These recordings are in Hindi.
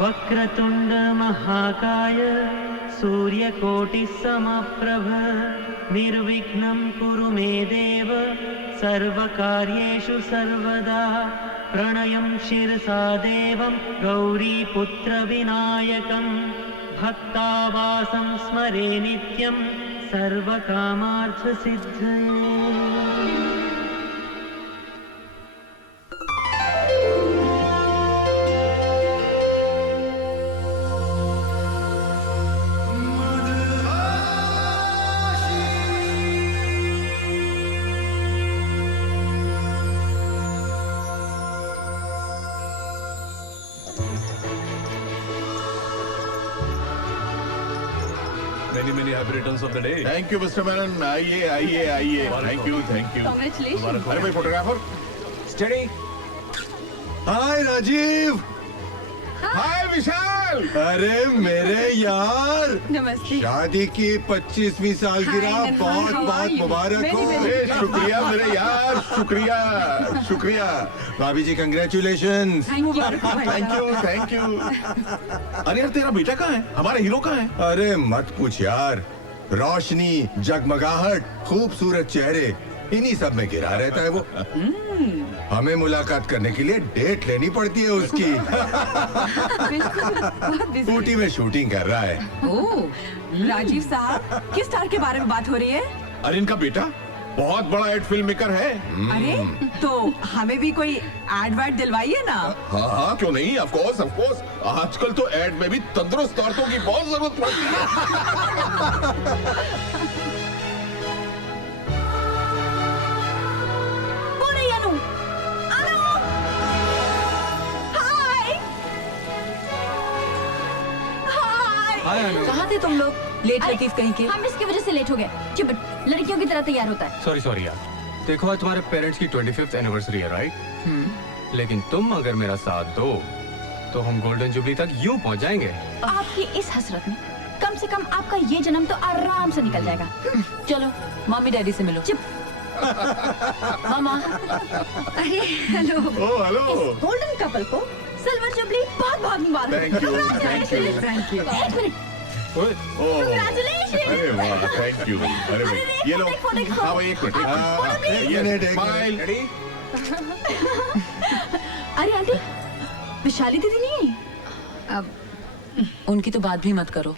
वक्रतुंड महाकाय सूर्यकोटिसमप्रभ निर्विघ्नं कुरु मे देव सर्वकार्येषु सर्वदा प्रणयं शिरसा देवं गौरीपुत्रविनायकं भक्तावासं स्मरे नित्यं सर्वकामार्थसिद्धये। Many happy returns of the day. Thank you mister Menon, आइए आइए आइए। Thank you. Congratulations. अरे भाई फोटोग्राफर। Steady. हाय राजीव। हाय विशाल। अरे मेरे यार, नमस्ते। शादी की 25वीं सालगिरह Hi, Nirmal. बहुत How बहुत are you? मुबारक हो। ए, शुक्रिया मेरे यार, शुक्रिया शुक्रिया। भाभी जी congratulation. Thank you thank you. अरे यार तेरा बेटा कहाँ है? हमारा हीरो कहाँ है? अरे मत पूछ यार, रोशनी, जगमगाहट, खूबसूरत चेहरे, इन्हीं सब में गिरा रहता है वो। हमें मुलाकात करने के लिए डेट लेनी पड़ती है उसकी। ऊटी में शूटिंग कर रहा है। ओह, राजीव साहब, किस स्टार के बारे में बात हो रही है? अरे इनका बेटा बहुत बड़ा एड फिल्म मेकर है। अरे तो हमें भी कोई एड वाड दिलवाइए ना। हाँ हाँ क्यों नहीं, ऑफ कोर्स ऑफ कोर्स। आजकल तो एड में भी तंदुरुस्त औरतों की बहुत जरूरत पड़ती है। कहाँ थे तुम लोग? लेट अरे, लतीफ कहीं के। हम इसकी वजह से लेट हो गए। चिपट लड़कियों की तरह तैयार होता है। सॉरी यार। देखो आज तुम्हारे पेरेंट्स की 25th एनिवर्सरी है, राइट? लेकिन तुम अगर मेरा साथ दो तो हम गोल्डन जुबली तक यूं पहुंच जाएंगे। आपकी इस हसरत में कम से कम आपका ये जन्म तो आराम से निकल जाएगा। चलो मम्मी डैडी से मिलो। चिप। मामा। अरे hello. Oh hello. Golden couple को सिल्वर जुबली बहुत बहुत मुबारक। Thank you thank you. एक मिनट। Oh Congratulations! अरे वाह थैंक यू। अरे भाई ये लो। हाँ भाई एक मिनट। Minute, smile. अरे आंटी, विशाली दीदी नहीं है? उनकी तो बात भी मत करो।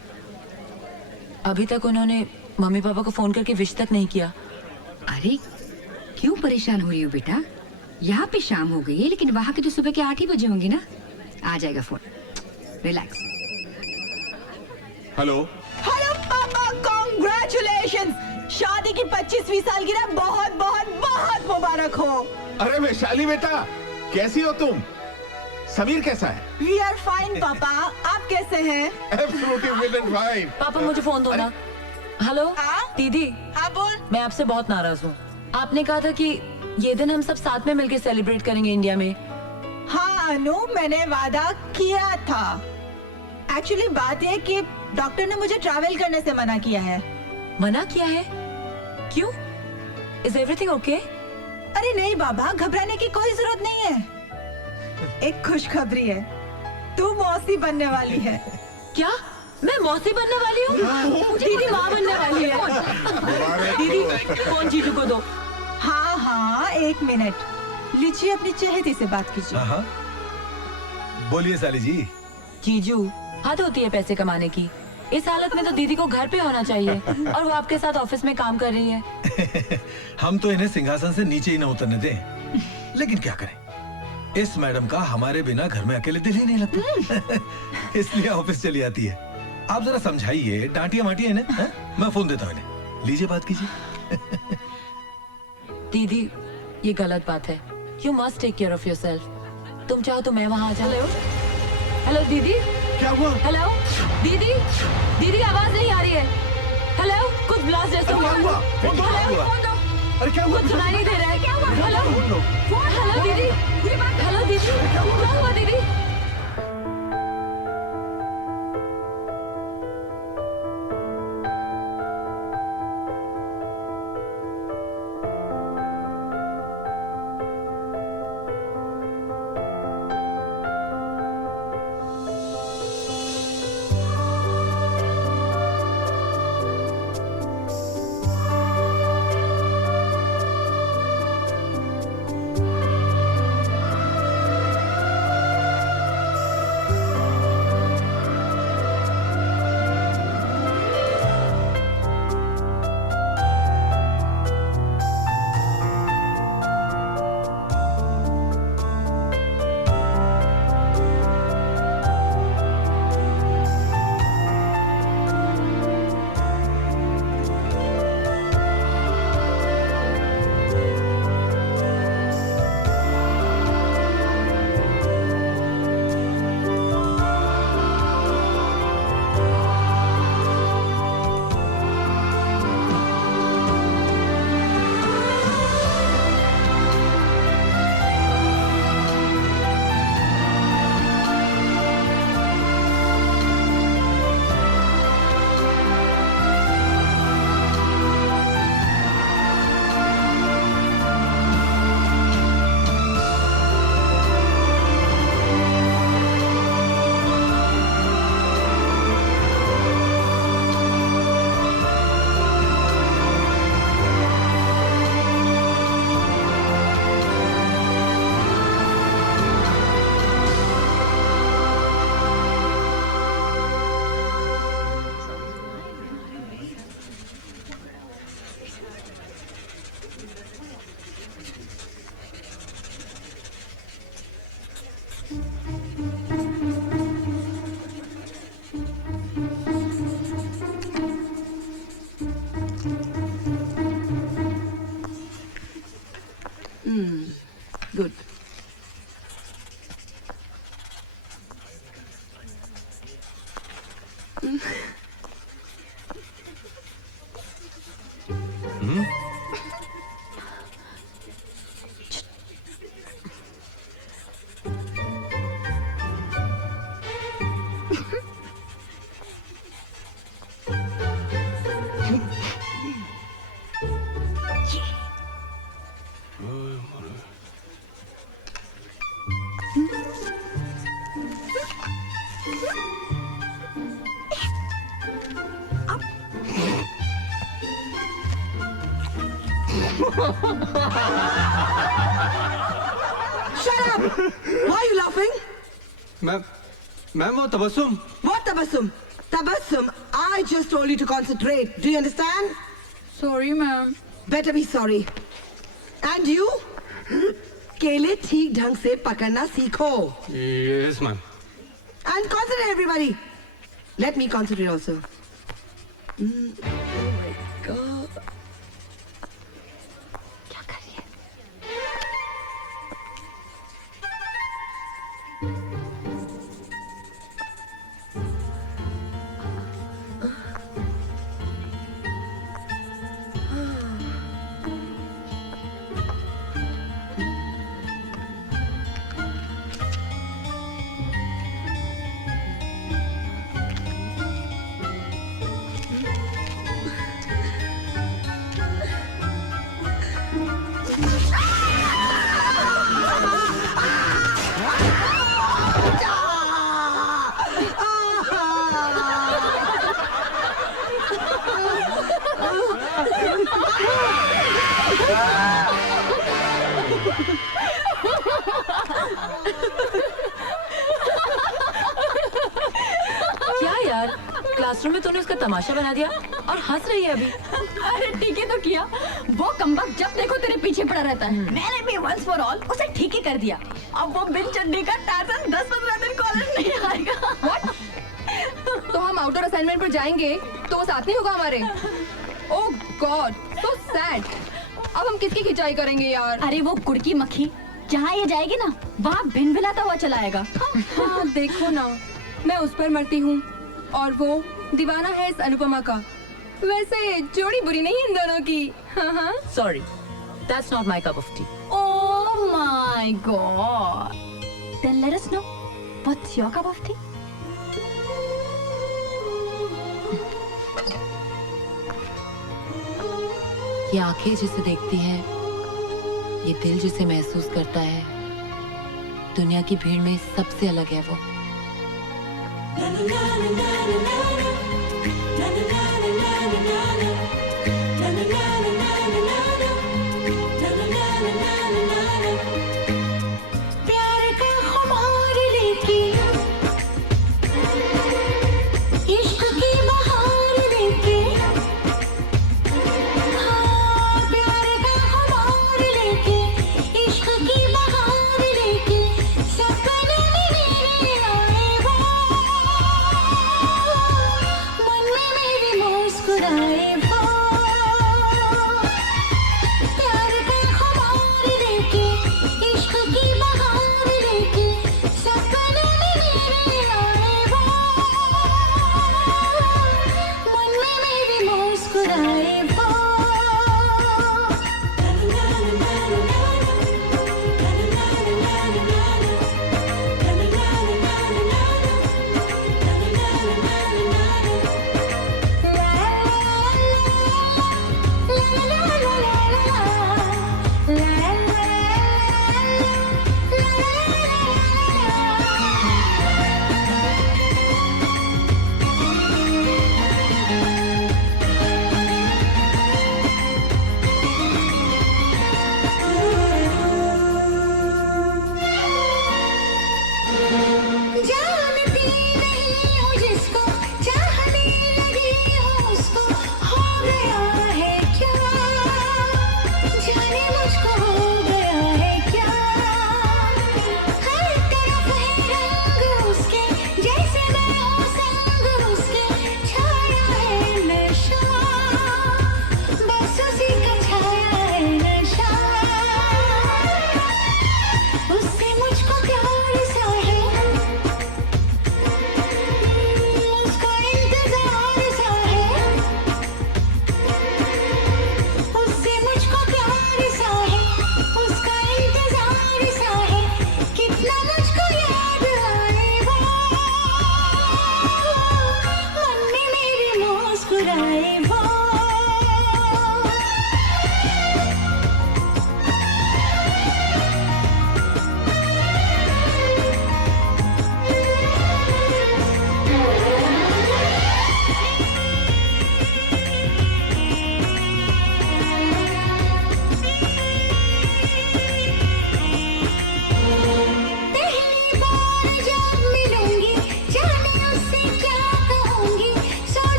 अभी तक उन्होंने मम्मी पापा को फोन करके विश तक नहीं किया। अरे क्यों परेशान हो रही हो बेटा? यहाँ पे शाम हो गई है लेकिन वहाँ के तो सुबह के 8 ही बजे होंगे ना। आ जाएगा फोन, रिलैक्स। हेलो। हेलो पापा, कॉन्ग्रेचुलेशंस। शादी की 25वीं सालगिरह बहुत बहुत बहुत मुबारक हो। अरे वैशाली बेटा कैसी हो तुम? समीर कैसा है? वी आर फाइन पापा, आप कैसे हैं? Absolutely fit and fine. पापा मुझे फोन दो ना। हेलो हाँ? दीदी, हाँ बोल। मैं आपसे बहुत नाराज हूँ। आपने कहा था कि ये दिन हम सब साथ में मिलकर सेलिब्रेट करेंगे इंडिया में। हाँ अनु, मैंने वादा किया था। एक्चुअली बात यह कि डॉक्टर ने मुझे ट्रैवल करने से मना किया है। मना किया है? क्यों? Is everything okay? अरे नहीं बाबा, घबराने की कोई जरूरत नहीं है। एक खुशखबरी है, तू मौसी बनने वाली है। क्या मैं मौसी बनने वाली हूँ? दीदी माँ बनने वाली है। दीदी फोन जीजू को दो। हाँ हाँ एक मिनट, लीजिए अपनी चहेती से बात कीजिए। हाँ बोलिए साली जी। जीजू हद होती है पैसे कमाने की। इस हालत में तो दीदी को घर पे होना चाहिए और वो आपके साथ ऑफिस में काम कर रही है। हम तो इन्हें सिंहासन से नीचे ही न उतरने दें, लेकिन क्या करें, इस मैडम का हमारे बिना घर में अकेले दिल ही नहीं लगता। इसलिए ऑफिस चली आती है। आप जरा समझाइए, डांटिए माटिए इन्हें। मैं फोन देता हूँ इन्हें, लीजिए बात कीजिए। दीदी ये गलत बात है। You must take care of yourself. तुम चाहो तो मैं वहाँ आ जाऊँ। हेलो दीदी। क्या हुआ? हेलो दीदी, दीदी आवाज नहीं आ रही है। हेलो कुछ ब्लास्ट जैसा हुआ। क्या हुआ? हेलो फोन दो। अरे क्या हुआ? कुछ सुनाई नहीं दे रहा है। क्या हुआ? हेलो हेलो दीदी, हेलो दीदी, क्या हुआ दीदी? Good. Shut up! Why are you laughing? Ma'am वो Tabassum What tabassum? Tabassum, I just told you to concentrate. Do you understand? Sorry, ma'am. Better be sorry. And you? केले ठीक ढंग से पकड़ना सीखो. Yes ma'am And concentrate, everybody. Let me concentrate also. Oh my God. क्या कर रही है? क्या यार, क्लासरूम में तूने उसका तमाशा बना दिया और हंस रही है अभी। अरे ठीक है तो किया, वो कमबख्त जब देखो तेरे पीछे पड़ा रहता है। मैंने भी वंस फॉर ऑल उसे ठीक ही कर दिया। अब वो बिन चड्डी का टार्जन 10-15 दिन कॉलेज नहीं आएगा। तो हम आउटडोर असाइनमेंट पर जाएंगे तो वो साथ नहीं होगा हमारे। ओह गॉड, सो सैड। अब हम किसकी खिंचाई करेंगे यार? अरे वो कुड़की मक्खी जहाँ ये जाएगी ना, वहाँ भिन भिलाता हुआ चला आएगा। हाँ देखो ना, मैं उस पर मरती हूँ और वो दीवाना है इस अनुपमा का। वैसे जोड़ी बुरी नहीं इन दोनों की। हाँ। Sorry, that's not my cup of tea. Oh my God. Then let us know what's your cup of tea? ये आंखें जिसे देखती है, ये दिल जिसे महसूस करता है, दुनिया की भीड़ में सबसे अलग है वो। प्यार का खुमार लेके, इश्क की बहार लेके, हाँ प्यार का खुमार लेके, इश्क की बहार लेके, सपने मेरे आए वो, मन में मेरे मुस्कुराए वो।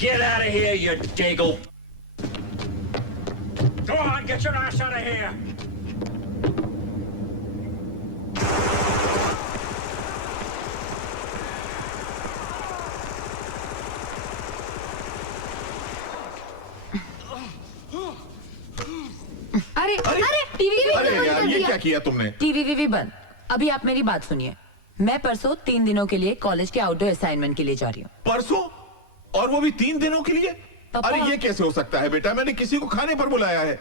Get out of here, you dago! Go on, get your ass out of here! अरे अरे टीवी अरे यार ये क्या किया तुमने? टीवी वीवी बंद। अभी आप मेरी बात सुनिए। मैं परसों 3 दिनों के लिए कॉलेज के आउटडोर असाइनमेंट के लिए जा रही हूँ। परसों? और वो भी 3 दिनों के लिए? पापा। अरे ये कैसे हो सकता है बेटा? मैंने किसी को खाने पर बुलाया है।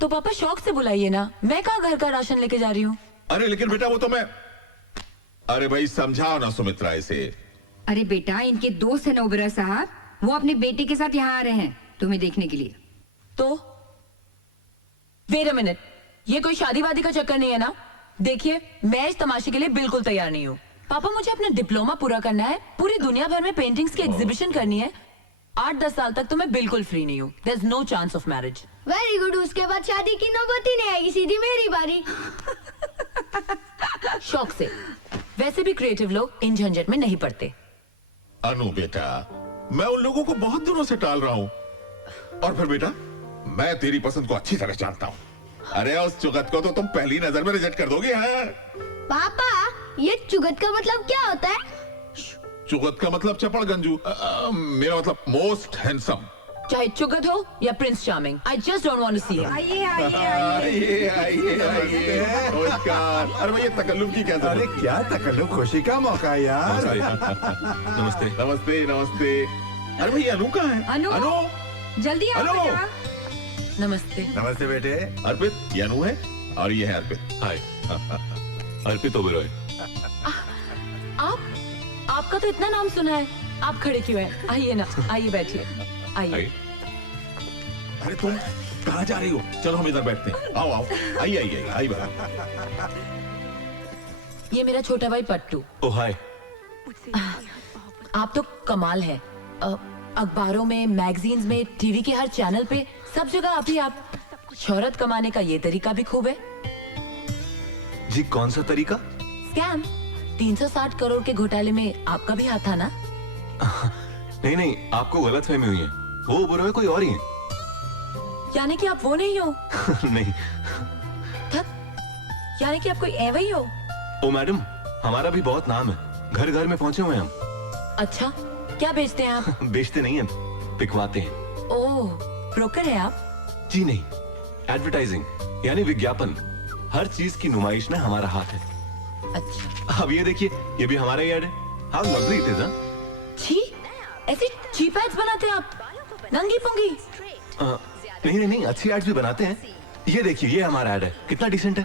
तो पापा शौक से बुलाइए ना, मैं कहाँ घर का राशन लेके जा रही हूँ। अरे लेकिन बेटा वो तो मैं, अरे भाई समझाओ ना सुमित्रा इसे। अरे बेटा, इनके दोस्त है ना ओबेरॉय साहब, वो अपने बेटे के साथ यहाँ आ रहे हैं तुम्हें देखने के लिए। तो वेट अ मिनट, ये कोई शादी वादी का चक्कर नहीं है ना? देखिए मैं इस तमाशे के लिए बिल्कुल तैयार नहीं हूँ। पापा मुझे अपना डिप्लोमा पूरा करना है, पूरी दुनिया भर में पेंटिंग्स की एग्जीबिशन करनी है। 8-10 साल तक तो मैं बिल्कुल फ्री नहीं हूँ। There is no chance of marriage. Very good, उसके बाद शादी की नौबत ही नहीं आएगी, सीधी मेरी बारी। शौक से। वैसे भी क्रिएटिव लोग इन झंझट में नहीं पड़ते। अनु बेटा, मैं उन लोगों को बहुत दिनों से टाल रहा हूँ। और फिर बेटा, मैं तेरी पसंद को अच्छी तरह जानता हूँ। अरे उस चुगत को तो तुम पहली नजर में रिजेक्ट कर दोगे। हाँ? पापा, ये चुगत का मतलब क्या होता है? चुगत का मतलब चपड़ गंजू। मेरा मतलब मोस्ट हैंडसम। चाहे चुगत हो या prince charming, I just don't want to see him. आइए आइए आइए। नमस्कार। अरे भाई ये तकल्लुफ की क्या जरूरत? अरे क्या तकल्लुफ, खुशी का मौका है यार। नमस्ते नमस्ते नमस्ते। अरे भाई अनु कहाँ है? अनु, जल्दी आओ अनु। बेटा। नमस्ते। नमस्ते बेटे। अर्पित, ये अनु है और ये है अर्पित। हाय, अर्पित ओबेरॉय। आपका तो इतना नाम सुना है। आप खड़े क्यों हैं? आइए ना, आइए बैठिए, आइए। अरे तुम कहाँ जा रही हो? चलो हम इधर बैठते हैं। आओ आओ, आइए आइए आइए बाबा। ये मेरा छोटा भाई पट्टू। ओ हाय। आप तो कमाल है। अखबारों में, मैगजीन्स में, टीवी के हर चैनल पे, सब जगह आप ही आप। शोहरत कमाने का ये तरीका भी खूब है। जी कौन सा तरीका? स्कैम। 360 करोड़ के घोटाले में आपका भी हाथ था ना? नहीं नहीं, आपको गलतफहमी हुई है। वो ओबेरॉय कोई और ही है। यानी कि आप वो नहीं हो? नहीं। यानी कि आप कोई ऐवा ही हो? ओ मैडम, हमारा भी बहुत नाम है, घर घर में पहुंचे हुए हैं हम। अच्छा, क्या बेचते हैं आप? बेचते नहीं हैं, बिकवाते हैं। ओह, ब्रोकर है आप? जी नहीं, एडवर्टाइजिंग यानी विज्ञापन। हर चीज की नुमाइश में हमारा हाथ है। अच्छा। अब ये देखिए, ये भी हमारा ही ऐड है। How lovely it is. हाँ? छी, ऐसी चीप एड्स बनाते हैं आप, नंगी पुंगी। नहीं नहीं नहीं, अच्छी एड्स भी बनाते हैं। ये देखिए, ये हमारा ऐड है, कितना डिसेंट है।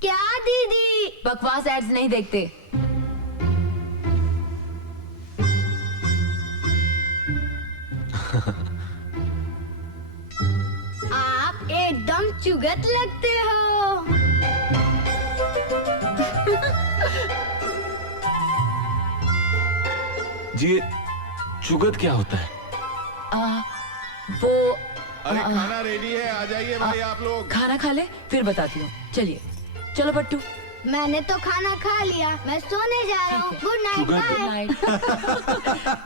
क्या दीदी? बकवास एड्स नहीं देखते। आप एकदम चुगत लगते हो। जी ये चुगत क्या होता है? वो अरे खाना रेडी है, आ जाइए भाई आप लोग। खाना खा ले फिर बताती हूँ। चलिए, चलो पट्टू। मैंने तो खाना खा लिया, मैं सोने जा रहा हूँ। Good night, bye.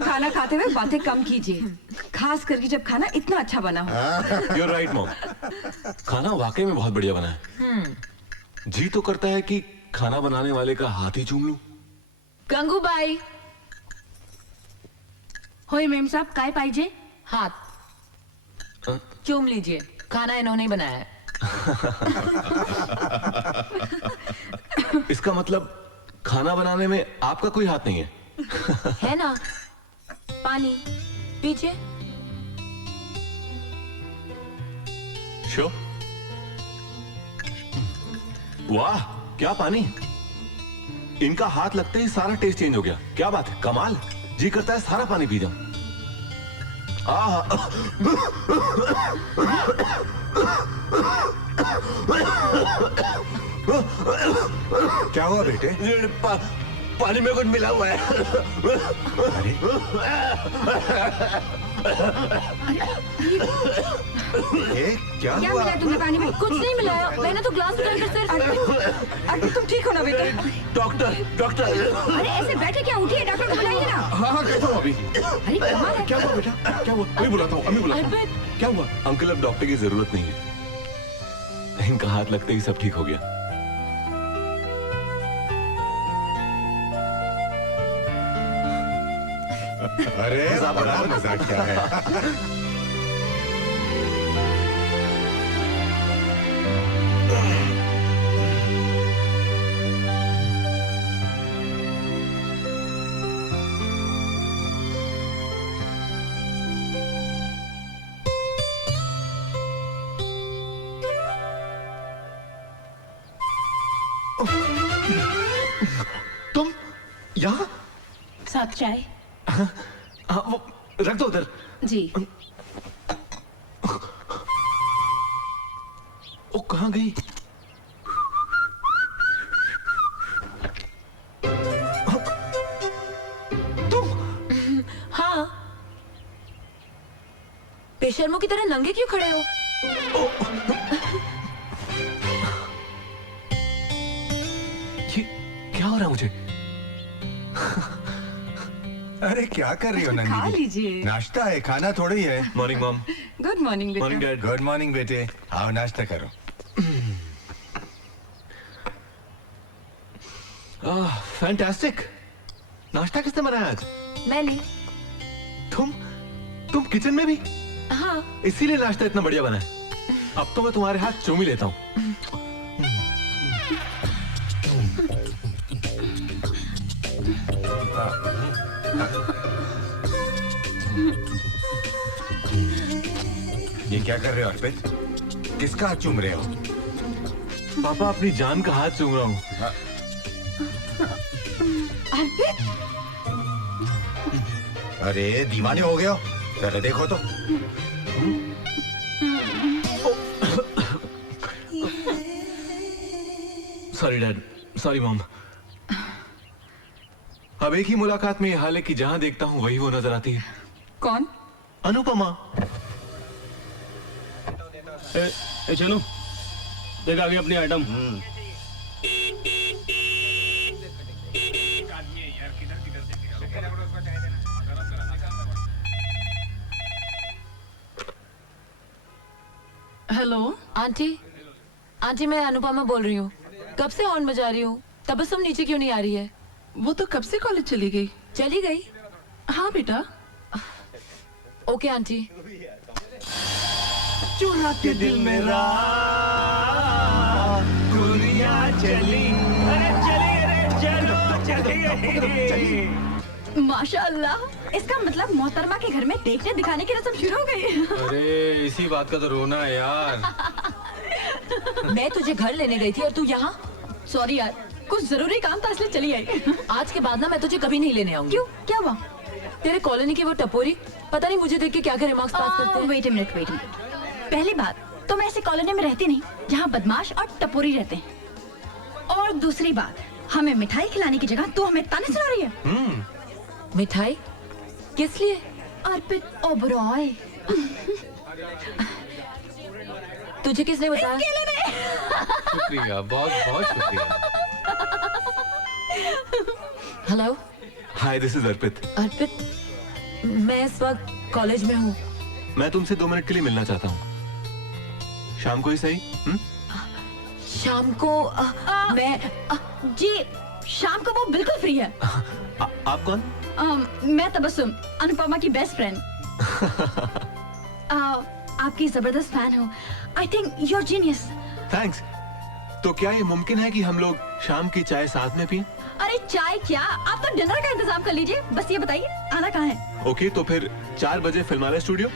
खाना खाते हुए बातें कम कीजिए, खास करके जब खाना इतना अच्छा बना हो। You're right, mom. खाना वाकई में बहुत बढ़िया बना है। जी तो करता है कि खाना बनाने वाले का हाथ ही चूम लूं। गंगूबाई। होय मेम साहब, काय पाहिजे? हाथ चूम लीजिए, खाना इन्होंने ही बनाया है। इसका मतलब खाना बनाने में आपका कोई हाथ नहीं है? है ना? पानी पीछे। शो। वाह, क्या पानी! इनका हाथ लगते ही सारा टेस्ट चेंज हो गया। क्या बात है, कमाल। जी करता है सारा पानी पी जाऊं। क्या हुआ बेटे? पानी में कुछ मिला हुआ है। अरे क्या क्या हुआ? मिला तुम्हें पानी में? कुछ नहीं मिलाया, मैंने तो ग्लास उठाकर सिर्फ। अर्पित, तुम ठीक हो ना बेटा? Doctor doctor. अरे ऐसे बैठे क्या, उठिए, डॉक्टर को बुलाइए ना। हाँ कहता हूँ अभी। अरे कमाल है। क्या हुआ बेटा, क्या हुआ? अभी बुलाता हूँ, अभी बुलाता हूँ। अर्पित क्या हुआ? अंकल अब डॉक्टर की जरूरत नहीं है, इनका हाथ लगते ही सब ठीक हो गया। अरे बड़ा मजाक क्या है। तुम यहाँ? साथ चाय। हाँ, वो रख दो उधर। जी। वो कहाँ गई? हाँ, बेशर्मों की तरह नंगे क्यों खड़े हो? ये क्या हो रहा है मुझे? अरे क्या कर रही हो नंदी? खा लीजिए। नाश्ता है, खाना थोड़ी है। Morning mom. Good morning morning dad. Good morning बेटे, आओ नाश्ता करो। फैंटास्टिक। नाश्ता किसने बनाया आज? मैंने। तुम किचन में भी? हाँ। इसीलिए नाश्ता इतना बढ़िया बना है। अब तो मैं तुम्हारे हाथ चूम ही लेता हूँ। ये क्या कर रहे हो अर्पित? किसका हाथ चूम रहे हो? पापा अपनी जान का हाथ चूम रहा हूँ। अरे दीवाने हो गए हो? जरा देखो तो। Sorry dad, sorry mom. अब एक ही मुलाकात में ये हाल है कि जहां देखता हूँ वही वो नजर आती है। कौन? अनुपमा। चलो देख आ गई अपनी आइटम। Hello aunty. आंटी मैं अनुपमा बोल रही हूँ। कब से हॉर्न बजा रही हूँ, तबस्सुम नीचे क्यों नहीं आ रही है? वो तो कब से कॉलेज चली गई। चली गई? हाँ बेटा। Okay aunty. चुरा के दिल मेरा दुनिया चली, अरे चली, अरे चलो चली। माशाअल्लाह, इसका मतलब मोहतरमा के घर में देखने दिखाने की रस्म शुरू हो गई। अरे इसी बात का तो रोना है यार। मैं तुझे घर लेने गई थी और तू यहाँ? सॉरी यार, कुछ जरूरी काम था इसलिए चली आई। आज के बाद ना मैं तुझे कभी नहीं लेने आऊंगी। क्यों, क्या हुआ? तेरे कॉलोनी की वो टपोरी पता नहीं मुझे देख के क्या क्या रिमार्क्स पास करते हैं। Wait a minute, wait a minute. पहली बात तो मैं ऐसे कॉलोनी में रहती नहीं जहाँ बदमाश और टपोरी रहते हैं। और दूसरी बात, हमें मिठाई खिलाने की जगह तू हमें ताने सुना रही है। मिठाई? किस लिए? अर्पित ओबरॉय। तुझे किसने बताया? शुक्रिया, बहुत बहुत शुक्रिया। हेलो। हाय, दिस इज अर्पित। अर्पित, मैं इस वक्त कॉलेज में हूँ। मैं तुमसे 2 मिनट के लिए मिलना चाहता हूँ। शाम को ही सही? शाम को मैं जी शाम को वो बिल्कुल फ्री है। आप कौन? मैं तबस्सुम, अनुपमा की बेस्ट फ्रेंड। आपकी जबरदस्त फैन हूँ। I think you are genius. Thanks. तो क्या ये मुमकिन है कि हम लोग शाम की चाय साथ में पिएं? अरे चाय क्या, आप तो डिनर का इंतजाम कर लीजिए। बस ये बताइए आना कहाँ है? ओके, तो फिर 4 बजे फिल्मालय स्टूडियो।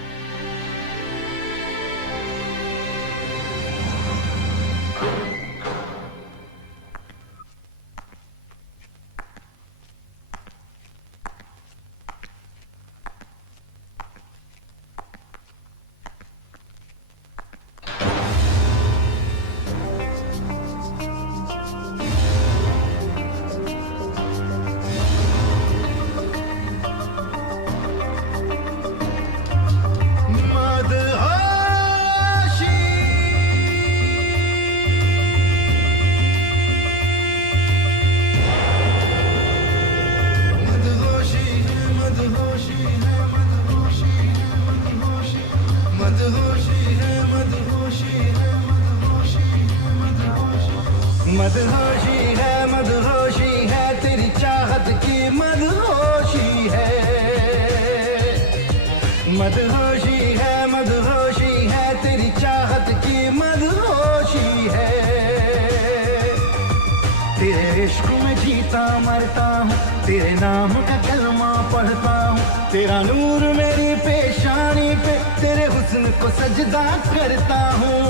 मदहोशी है तेरी चाहत की मदहोशी है। मदहोशी है तेरी चाहत की मदहोशी है। तेरे इश्क में जीता मरता हूँ, तेरे नाम का कलमा पढ़ता हूँ। तेरा नूर मेरी पेशानी पे, तेरे हुस्न को सजदा करता हूँ।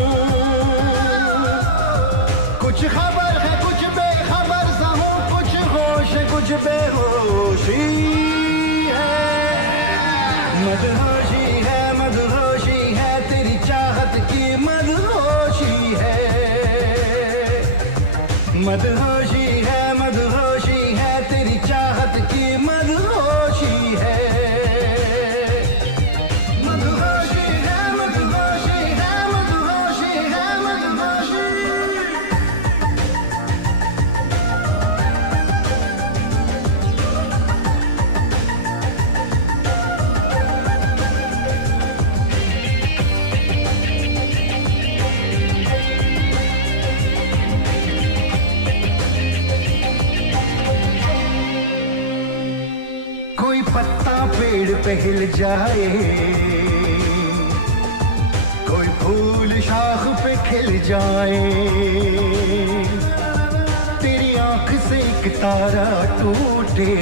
कुछ खबर है कुछ बेखबर सा हूँ, कुछ होश है कुछ बेहोशी है। मदहोशी है तेरी चाहत की मदहोशी है। मदहोशी है तेरी चाहत की मदहोशी है। मदहोशी है मदहोशी है मदहोशी है मदहोशी। कोई पत्ता पेड़ पे हिल जाए, कोई फूल शाख पे खिल जाए। तेरी आंख से एक तारा टूटे,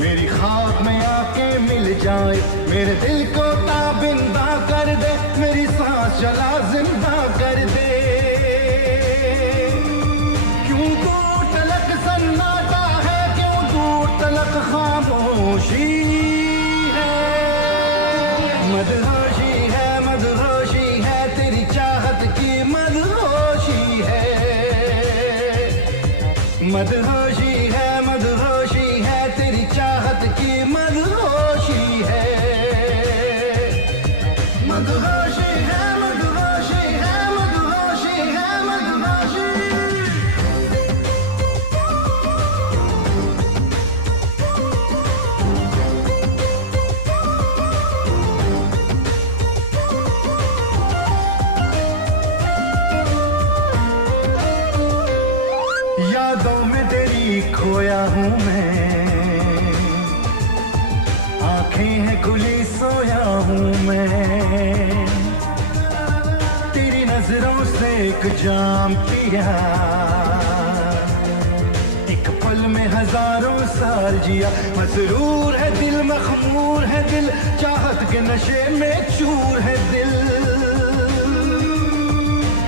मेरी ख्वाब में आके मिल जाए। मेरे दिल को ताबिंदा कर दे, मेरी सांस चला जिंदा कर दे। क्यों दूर तलक सन्नाटा है, क्यों दूर तलक खामोशी है। मदहोशी है तेरी चाहत की मदहोशी है। मदहोशी है तेरी चाहत की मदहोशी है। मदहोशी है मदहोशी है मदहोशी है मदहोशी। यादों में तेरी खोया हूँ मैं, आंखें हैं खुली सोया हूँ मैं। तेरी नजरों से एक जाम पिया, एक पल में हजारों साल जिया। मसरूर है दिल मखमूर है दिल, चाहत के नशे में चूर है दिल।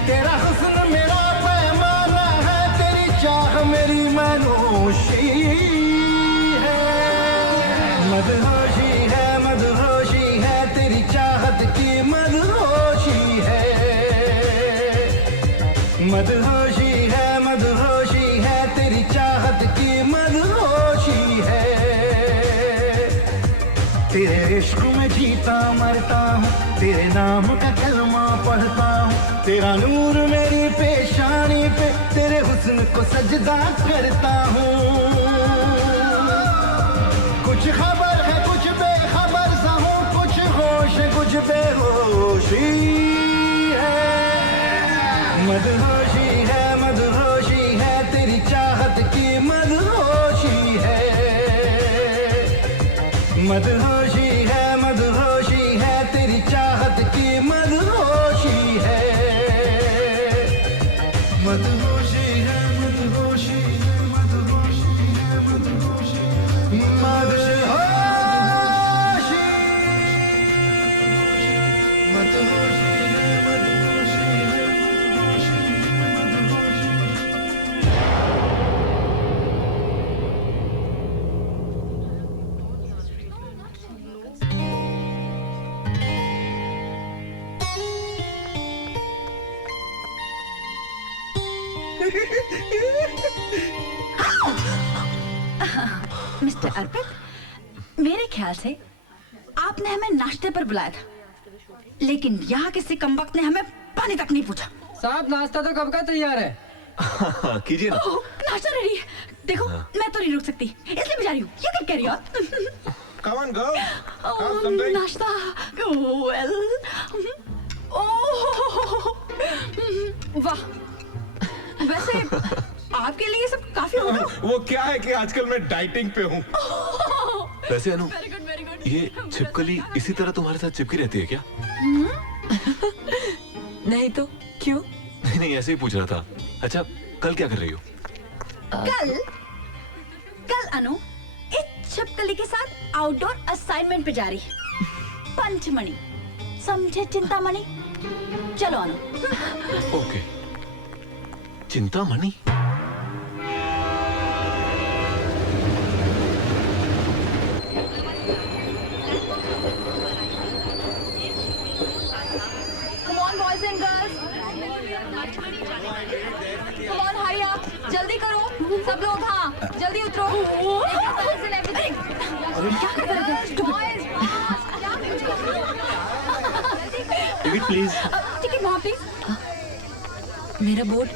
तेरा हुस्न मेरा पैमाना है, तेरी चाह मेरी मनोशी है। मदहोशी है तेरी चाहत की मदहोशी है। मदहोशी है तेरी चाहत की मदहोशी है। तेरे इश्क में जीता मरता हूँ, तेरे नाम का कलमा पढ़ता हूँ। तेरा नूर मेरी पेशानी पे, तेरे हुस्न को सजदा करता हूँ। कुछ खबर है कुछ बेखबर सा हूँ, कुछ होश है कुछ बेहोशी है। मदहोशी है तेरी चाहत की मदहोशी है। मदहोशी है तेरी चाहत की मदहोशी है। मदहोशी है मदहोशी है मदहोशी है मदहोशी मदहोशी मदहोशी है मदहोशी है मदहोशी मदहोशी। मिस्टर अर्पित, मेरे ख्याल से आपने हमें नाश्ते पर बुलाया था, लेकिन यहाँ किसी कमबख्त ने हमें पानी तक नहीं पूछा। साहब नाश्ता तो कब का तैयार है। कीजिए ना। नाश्ता रेडी है। देखो मैं तो नहीं रुक सकती, इसलिए भी जा रही हूँ। You can carry on. Come on, girl. Have something. नाश्ता। Well. ओह, वाह, वैसे आपके लिए ये सब काफी होगा। वो क्या है कि आजकल मैं डाइटिंग पे हूँ। वैसे अनु, ये छिपकली इसी तरह तुम्हारे साथ चिपकी रहती है क्या? नहीं तो क्यों? नहीं नहीं, ऐसे ही पूछ रहा था। अच्छा, कल क्या कर रही हो? कल अनु इस छिपकली के साथ आउटडोर असाइनमेंट पे जा रही है। पंचमणि, समझे चिंतामणि? चलो Anu. Okay. Chintamani? Come on, boys and girls. Come on, hurry up. जल्दी करो। सब लोग हाँ, जल्दी उतरो। Exercise and everything. क्या कर रहे थे? Boys, ticket please. टिकट वहाँ प्लीज। मेरा बोर्ड।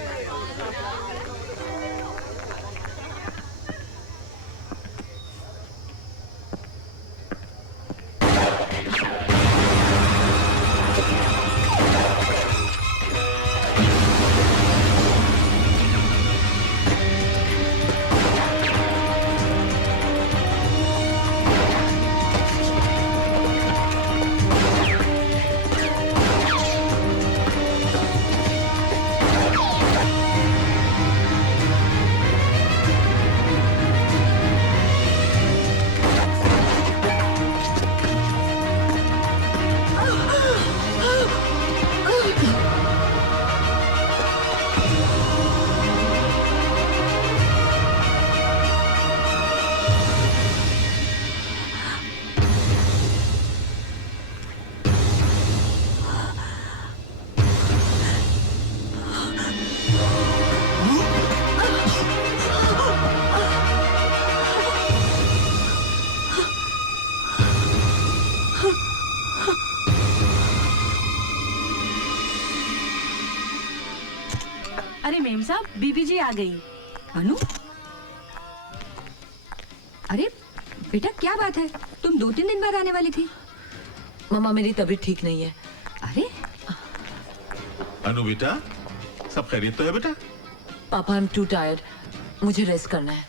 अरे मेम साहब, बीबी जी आ गई। अनु, अरे बेटा क्या बात है? तुम 2-3 दिन बाद आने वाली थी। मम्मा मेरी तबीयत ठीक नहीं है। अरे अनु बेटा, सब खैरियत तो है बेटा? पापा आई एम टू टायर्ड, मुझे रेस्ट करना है।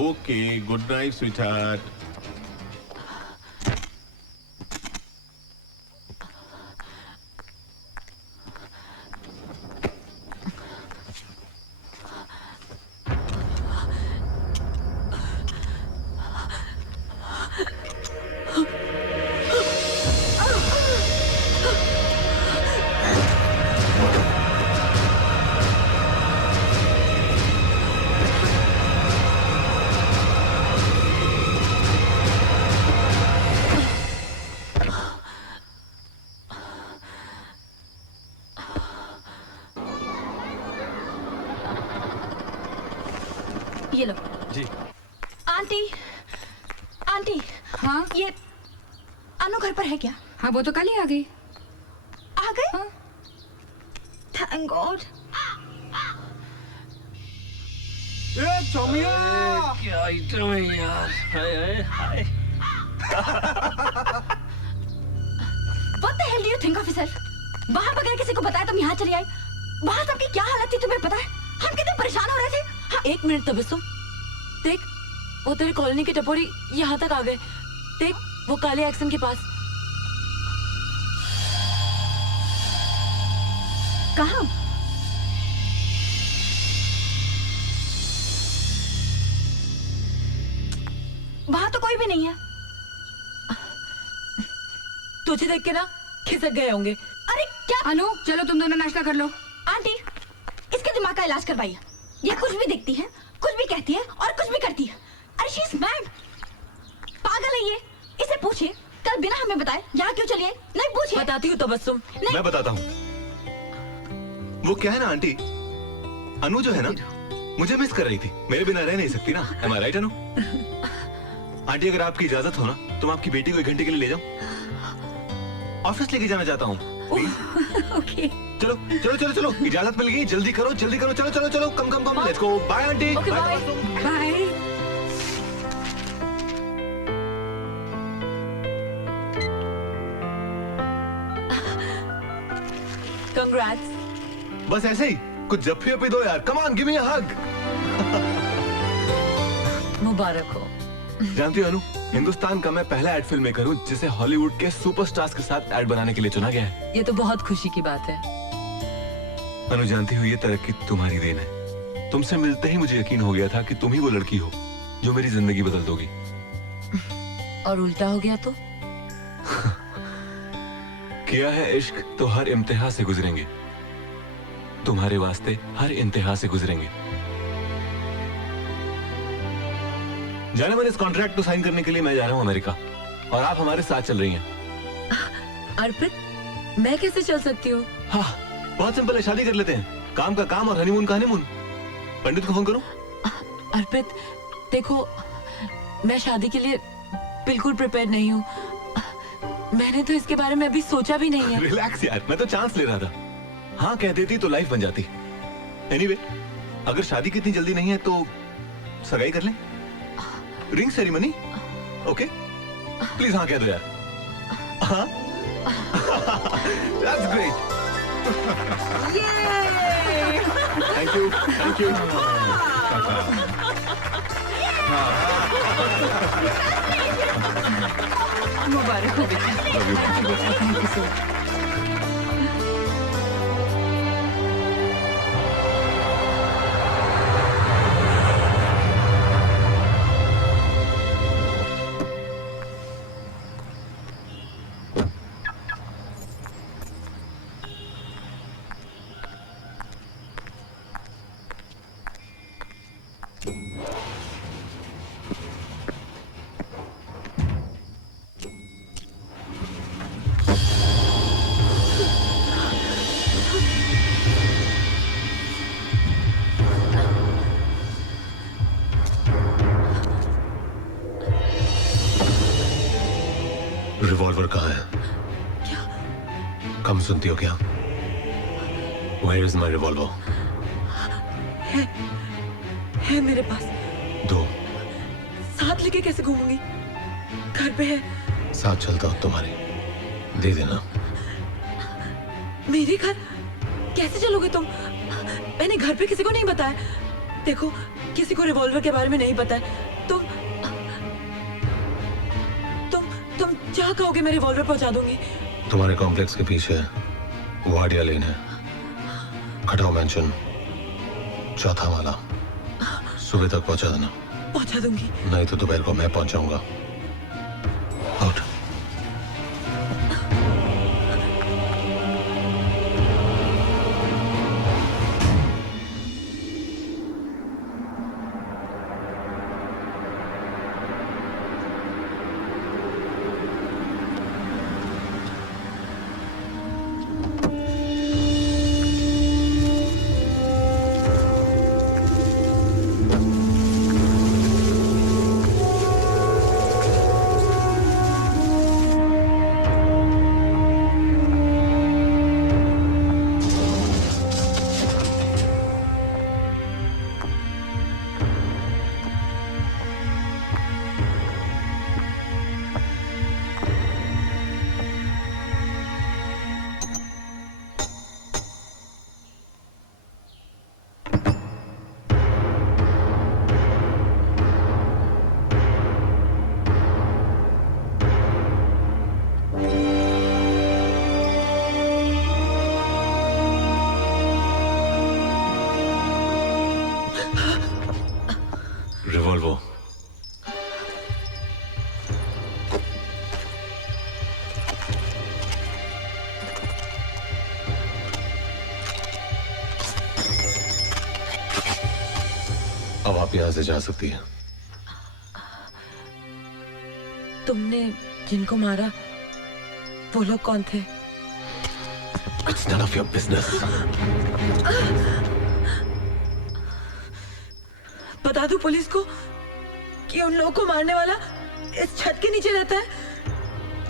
Okay, good night sweetheart. ये लो। जी। Aunty, aunty. हाँ, ये अनु घर पर है क्या? हाँ वो तो कल ही आ गई। आ गए? हाँ। Thank God. चौमिया, क्या आइटम है यार। हाय हाय हाय। What the hell do you think of yourself? वहाँ बगैर किसी को बताया तुम यहाँ चली आई। वहाँ सबकी क्या हालत थी तुम्हें पता है? हम कितने परेशान हो रहे थे। हाँ, 1 मिनट तबस्सुम, देख वो तेरे कॉलोनी के टपोरी यहाँ तक आ गए। देख वो काले एक्शन के पास। कहाँ? वहाँ तो कोई भी नहीं है। तुझे देख के ना खिसक गए होंगे। अरे क्या? अनु चलो तुम दोनों नाश्ता कर लो। आंटी, इसके दिमाग का इलाज करवाइए। ये कुछ भी देखती है, कुछ भी कहती है और कुछ भी करती है। अरे शी इज मैड, पागल है ये। इसे पूछिए कल बिना हमें बताए यहाँ क्यों चली आई। नहीं पूछिए। बताती हूँ तबस्सुम। मैं बताता हूँ। वो क्या है ना आंटी, अनु जो है ना मुझे मिस कर रही थी। मेरे बिना रह नहीं सकती ना। Am I right, Anu? Aunty अगर आपकी इजाजत हो ना तो मैं आपकी बेटी को 1 घंटे के लिए ले जाऊं। ऑफिस लेके जाना चाहता हूँ। ओके। चलो चलो चलो चलो, इजाजत मिल गई। जल्दी करो जल्दी करो। चलो चलो चलो, come come come. Let's go. Bye aunty. Bye bye. Congrats. बस ऐसे ही। कुछ जफ्फी अपी दो यार, कम ऑन गिव मी अ हग। मुबारक हो। जानती हो अनु, हिंदुस्तान का मैं पहला एड फिल्म मेकर हूँ जिसे हॉलीवुड के सुपरस्टार्स के साथ एड बनाने के लिए चुना गया है। ये तो बहुत खुशी की बात है। अनु जानती हो, ये तरक्की तुम्हारी देन है। तुमसे मिलते ही मुझे यकीन हो गया था कि तुम ही वो लड़की हो जो मेरी जिंदगी बदल दोगी। और उल्टा हो गया तो? किया है इश्क तो हर इम्तिहा से गुजरेंगे, तुम्हारे वास्ते हर इंतहा से गुजरेंगे। जाने मन, इस कॉन्ट्रैक्ट को साइन करने के लिए मैं जा रहा हूँ अमेरिका और आप हमारे साथ चल रही हैं। अर्पित, मैं कैसे चल सकती हूँ? हाँ, बहुत सिंपल है, शादी कर लेते हैं। काम का काम और हनीमून का हनीमून। पंडित को फोन करूं? अर्पित देखो, मैं शादी के लिए बिल्कुल प्रिपेयर नहीं हूँ। मैंने तो इसके बारे में अभी सोचा भी नहीं है। रिलैक्स यार, मैं तो चांस ले रहा था। हाँ कह देती तो लाइफ बन जाती। एनीवे, अगर शादी की इतनी जल्दी नहीं है तो सगाई कर लें। Ring ceremony, okay? प्लीज हाँ कह दो यार। हाँ? That's great. Thank you, thank you. मुबारक हो बेटा। Thank you so much. Revolver कहाँ है? कम सुनती हो क्या? Where is my revolver? है मेरे पास। दो। साथ लेके कैसे घूमूंगी? घर पे है। साथ चलता हूँ तुम्हारे, दे देना। मेरे घर कैसे चलोगे तुम? मैंने घर पे किसी को नहीं बताया। देखो, किसी को रिवॉल्वर के बारे में नहीं पता है। तुम क्या कहोगे, मैं रिवॉल्वर पहुंचा दूंगी। तुम्हारे कॉम्प्लेक्स के पीछे वाडिया लेन है, खटाव मैंशन, चौथा वाला। सुबह तक पहुंचा देना। पहुंचा दूंगी। नहीं तो दोपहर को मैं पहुंचाऊंगा। आउट। रिवॉल्वर। अब आप यहां से जा सकती हैं। तुमने जिनको मारा वो लोग कौन थे? It's none of your business. बता दूं पुलिस को कि उन लोगों को मारने वाला इस छत के नीचे रहता है?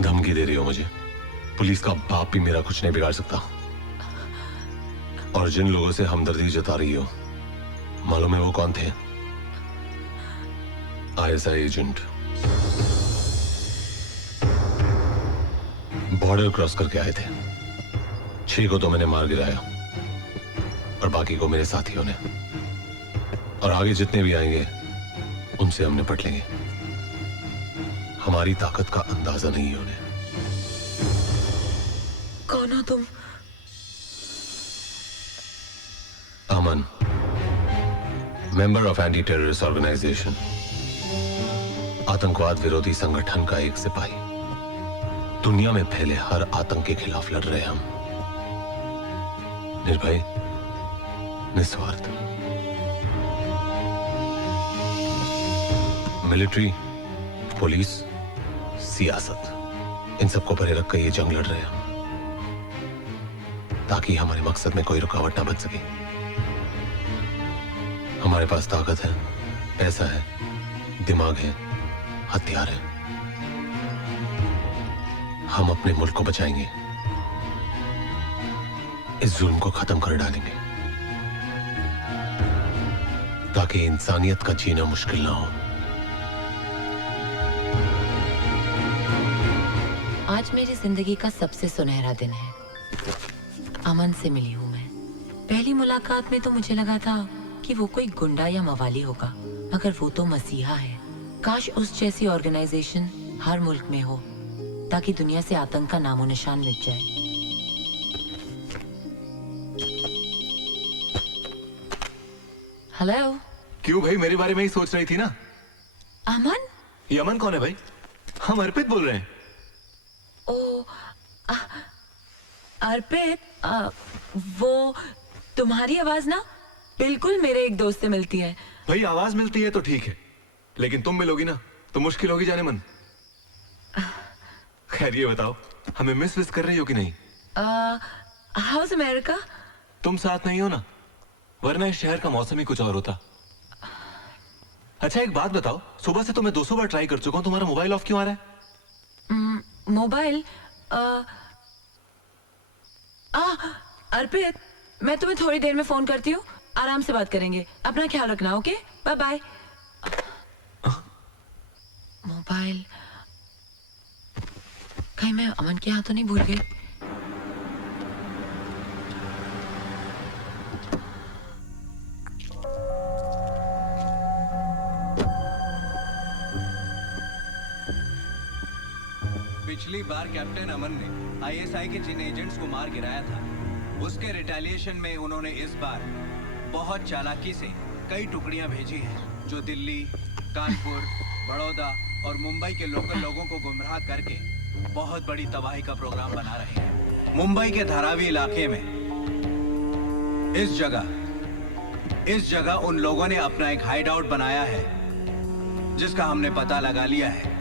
धमकी दे रही हो मुझे? पुलिस का बाप भी मेरा कुछ नहीं बिगाड़ सकता। और जिन लोगों से हमदर्दी जता रही हो, मालूम है वो कौन थे? ISI agent. बॉर्डर क्रॉस करके आए थे। 6 को तो मैंने मार गिराया और बाकी को मेरे साथियों ने, और आगे जितने भी आएंगे उनसे हम निपट लेंगे। हमारी ताकत का अंदाजा नहीं है उन्हें। कौन हो तुम? Aman, member of anti terrorist organisation, आतंकवाद विरोधी संगठन का एक सिपाही। दुनिया में फैले हर आतंक के खिलाफ लड़ रहे हम, निर्भय, निस्वार्थ। मिलिट्री, पुलिस, सियासत, इन सबको परे रखकर ये जंग लड़ रहे हैं हम, ताकि हमारे मकसद में कोई रुकावट ना बन सके। हमारे पास ताकत है, पैसा है, दिमाग है, हथियार है। हम अपने मुल्क को बचाएंगे, इस जुल्म को खत्म कर डालेंगे, ताकि इंसानियत का जीना मुश्किल ना हो। आज मेरी जिंदगी का सबसे सुनहरा दिन है। अमन से मिली हूँ मैं। पहली मुलाकात में तो मुझे लगा था कि वो कोई गुंडा या मवाली होगा, मगर वो तो मसीहा है। काश उस जैसी ऑर्गेनाइजेशन हर मुल्क में हो, ताकि दुनिया से आतंक का नामो निशान मिट जाए। हेलो। क्यों भाई, मेरे बारे में ही सोच रही थी ना? अमन? ये अमन कौन है भाई? हम अर्पित बोल रहे हैं। ओ, अर्पित, वो तुम्हारी आवाज ना बिल्कुल मेरे एक दोस्त से मिलती है। भाई आवाज मिलती है तो ठीक है, लेकिन तुम मिलोगी ना तो मुश्किल होगी जाने मन। खैर ये बताओ, हमें मिस विस कर रही हो कि नहीं? House America? तुम साथ नहीं हो ना, वरना इस शहर का मौसम ही कुछ और होता। अच्छा एक बात बताओ, सुबह से तो मैं 200 बार ट्राई कर चुका हूँ, तुम्हारा मोबाइल ऑफ क्यों आ रहा है? मोबाइल? अर्पित, मैं तुम्हें थोड़ी देर में फोन करती हूँ, आराम से बात करेंगे। अपना ख्याल रखना, ओके? Bye bye. मोबाइल कहीं मैं अमन के यहाँ तो नहीं भूल गई? पिछली बार कैप्टन अमन ने आईएसआई के जिन एजेंट्स को मार गिराया था, उसके रिटेलिएशन में उन्होंने इस बार बहुत चालाकी से कई टुकड़ियां भेजी हैं, जो दिल्ली, कानपुर, बड़ौदा और मुंबई के लोकल लोगों को गुमराह करके बहुत बड़ी तबाही का प्रोग्राम बना रहे हैं। मुंबई के धारावी इलाके में इस जगह उन लोगों ने अपना एक हाइड आउट बनाया है, जिसका हमने पता लगा लिया है।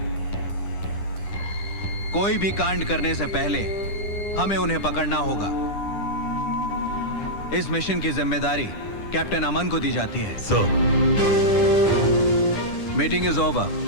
कोई भी कांड करने से पहले हमें उन्हें पकड़ना होगा। इस मिशन की जिम्मेदारी कैप्टन अमन को दी जाती है। Sir, meeting is over.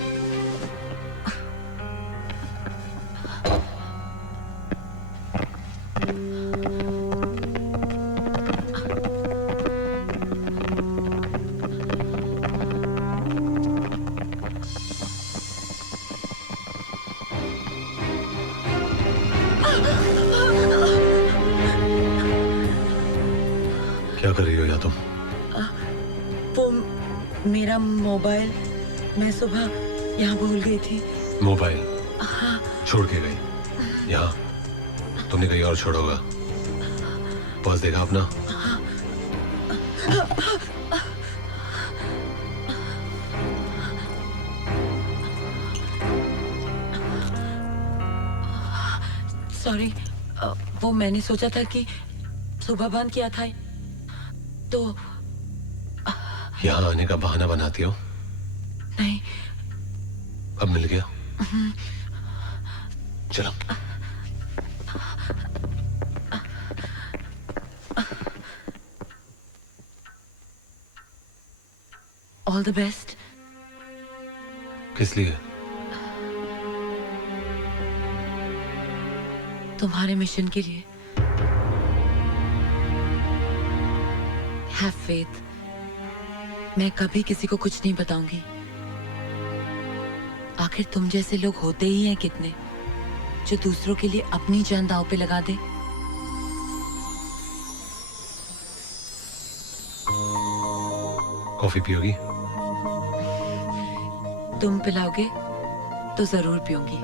क्या कर रही हो या तुम? वो मेरा मोबाइल मैं सुबह यहाँ भूल गई थी। मोबाइल? हाँ। छोड़ के गई यहाँ? तुमने कहीं और छोड़ोगा? पास देखा अपना? सॉरी, वो मैंने सोचा था कि सुबह बंद किया था, तो यहाँ आने का बहाना बनाती हो? नहीं। अब मिल गया? चलो। All the best. किस लिए? तुम्हारे मिशन के लिए। हैव फेथ, मैं कभी किसी को कुछ नहीं बताऊंगी। आखिर तुम जैसे लोग होते ही हैं कितने, जो दूसरों के लिए अपनी जान दांव पे लगा दे। कॉफी पियोगी? तुम पिलाओगे तो जरूर पीऊंगी।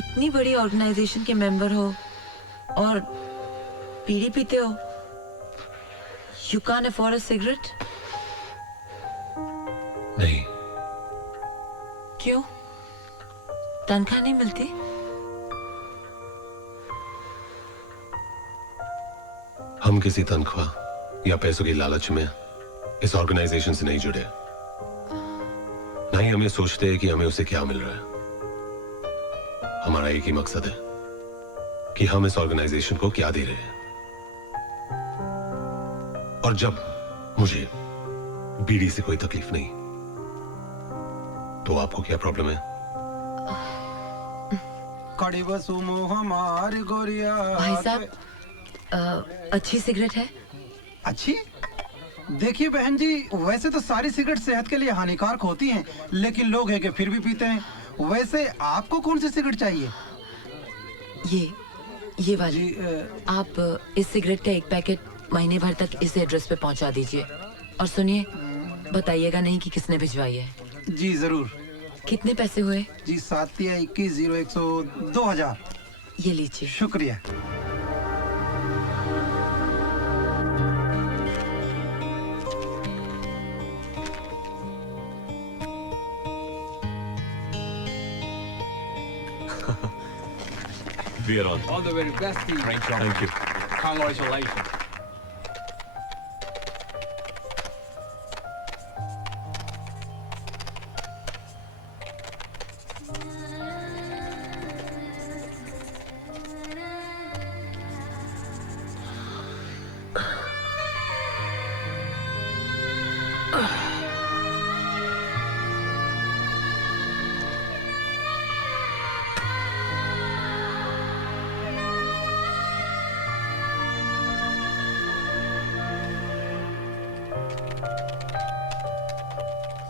इतनी बड़ी ऑर्गेनाइजेशन के मेंबर हो और बीड़ी पीते हो। You can afford a cigarette? नहीं। क्यों? तनख्वाह नहीं मिलती? हम किसी तनख्वाह या पैसों की लालच में इस ऑर्गेनाइजेशन से नहीं जुड़े। ना ही हम ये सोचते हैं कि हमें उसे क्या मिल रहा है। हमारा एक ही मकसद है कि हम इस ऑर्गेनाइजेशन को क्या दे रहे हैं। और जब मुझे बीड़ी से कोई तकलीफ नहीं, तो आपको क्या प्रॉब्लम है? भाई साहब, अच्छी सिगरेट है? अच्छी? देखिए बहन जी, वैसे तो सारी सिगरेट सेहत के लिए हानिकारक होती हैं, लेकिन लोग हैं कि फिर भी पीते हैं। वैसे आपको कौन सी सिगरेट चाहिए? ये वाली। आप इस सिगरेट का एक पैकेट महीने भर तक इस एड्रेस पे पहुंचा दीजिए। और सुनिए, बताइएगा नहीं कि किसने भिजवाई है। जी जरूर। कितने पैसे हुए? जी 7210100 2000। ये लीजिए। शुक्रिया। We are on. All the very best to you. Thank you. Congratulations.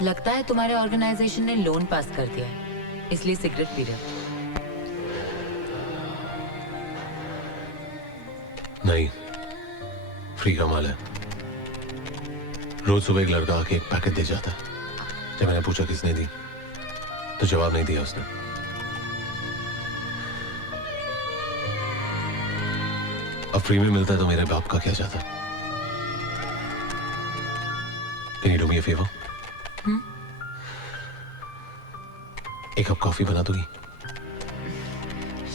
लगता है तुम्हारे ऑर्गेनाइजेशन ने लोन पास कर दिया है, इसलिए सिगरेट पी रहे हो। नहीं, फ्री का माल है। रोज सुबह एक लड़का आके एक पैकेट दे जाता है। जब मैंने पूछा किसने दी, तो जवाब नहीं दिया उसने। अब फ्री में मिलता है तो मेरे बाप का क्या जाता? Can you do me a favor? एक कप कॉफी बना दोगी?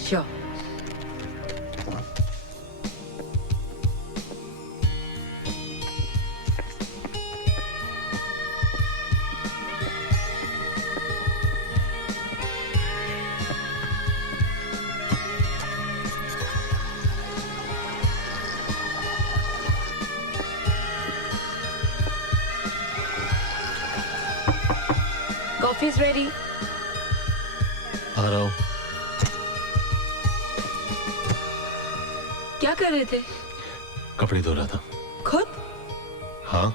Sure. Coffee is ready. आ रहा हूं। क्या कर रहे थे? कपड़े धो रहा था। खुद? हाँ,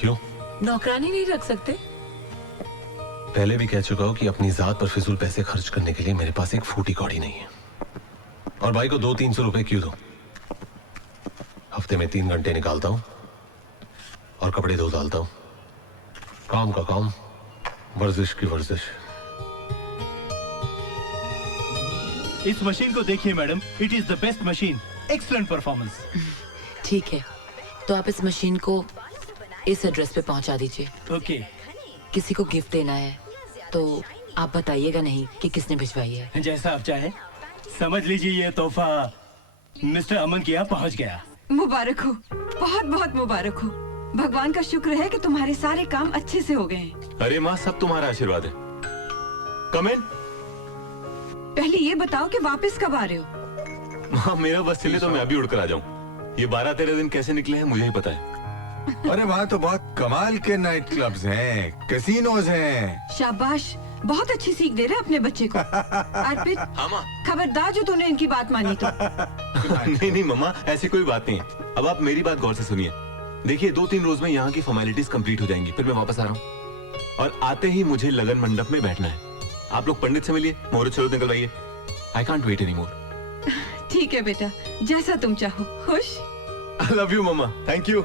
क्यों? नौकरानी नहीं रख सकते? पहले भी कह चुका हूं कि अपनी जात पर फिजूल पैसे खर्च करने के लिए मेरे पास एक फूटी कौड़ी नहीं है। और भाई को 200-300 रुपए क्यों दो? हफ्ते में 3 घंटे निकालता हूं और कपड़े धो डालता हूं। काम का काम, वर्जिश की वर्जिश। इस मशीन को देखिए madam, it is the best machine, excellent performance. ठीक है, तो आप इस मशीन को इस एड्रेस पे पहुंचा दीजिए। ओके। किसी को गिफ्ट देना है तो आप बताइएगा नहीं कि किसने भिजवाई है। जैसा आप चाहे। समझ लीजिए ये तोहफा मिस्टर अमन के यहाँ पहुँच गया। मुबारक हो, बहुत बहुत मुबारक हो। भगवान का शुक्र है कि तुम्हारे सारे काम अच्छे से हो गए हैं। अरे माँ, सब तुम्हारा आशीर्वाद है। कम इन। पहले ये बताओ कि वापस कब आ रहे हो? हाँ, मेरा बस चले तो मैं अभी उड़कर आ जाऊं। ये 12-13 दिन कैसे निकले हैं मुझे ही पता है। अरे वहाँ तो बहुत कमाल के नाइट क्लब्स हैं, कैसीनोज हैं। शाबाश, बहुत अच्छी सीख दे रहे अपने बच्चे को। अर्पित, खबरदार जो तूने इनकी बात मानी तो। नहीं नहीं मम्मा, ऐसी कोई बात नहीं है। अब आप मेरी बात गौर से सुनिए। देखिए 2-3 रोज में यहाँ की फॉर्मेलिटीज कंप्लीट हो जाएंगी, फिर मैं वापस आ रहा हूँ और आते ही मुझे लगन मंडप में बैठना है। आप लोग पंडित से मिलिए, मुहूर्त शरूत निकलवाइए। I can't wait any more. ठीक है बेटा, जैसा तुम चाहो। खुश? I love you mamma, thank you.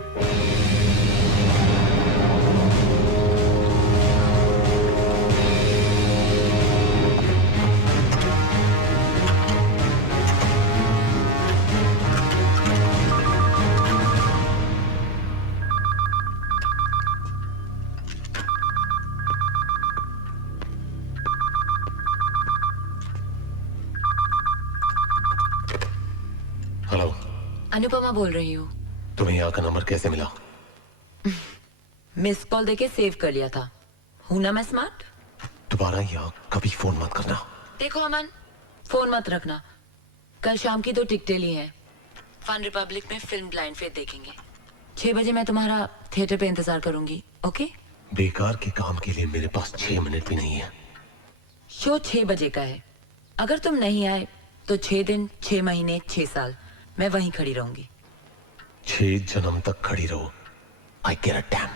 Hello, Anupama बोल रही हूँ। तुम्हें यहाँ का नंबर कैसे मिला? मिस कॉल देके सेव कर लिया था। हूं ना मैं स्मार्ट? दोबारा यहाँ कभी फोन मत करना। देखो अमन, फोन मत रखना। कल शाम की 2 टिकटें ली हैं। फन रिपब्लिक में फिल्म ब्लाइंड फेथ देखेंगे। 6 बजे मैं तुम्हारा थिएटर पे इंतजार करूंगी, ओके? बेकार के काम के लिए मेरे पास 6 मिनट भी नहीं है। शो 6 बजे का है। अगर तुम नहीं आए तो 6 दिन, 6 महीने, 6 साल मैं वहीं खड़ी रहूंगी। 6 जन्म तक खड़ी रहो। आई केयर अ डैम।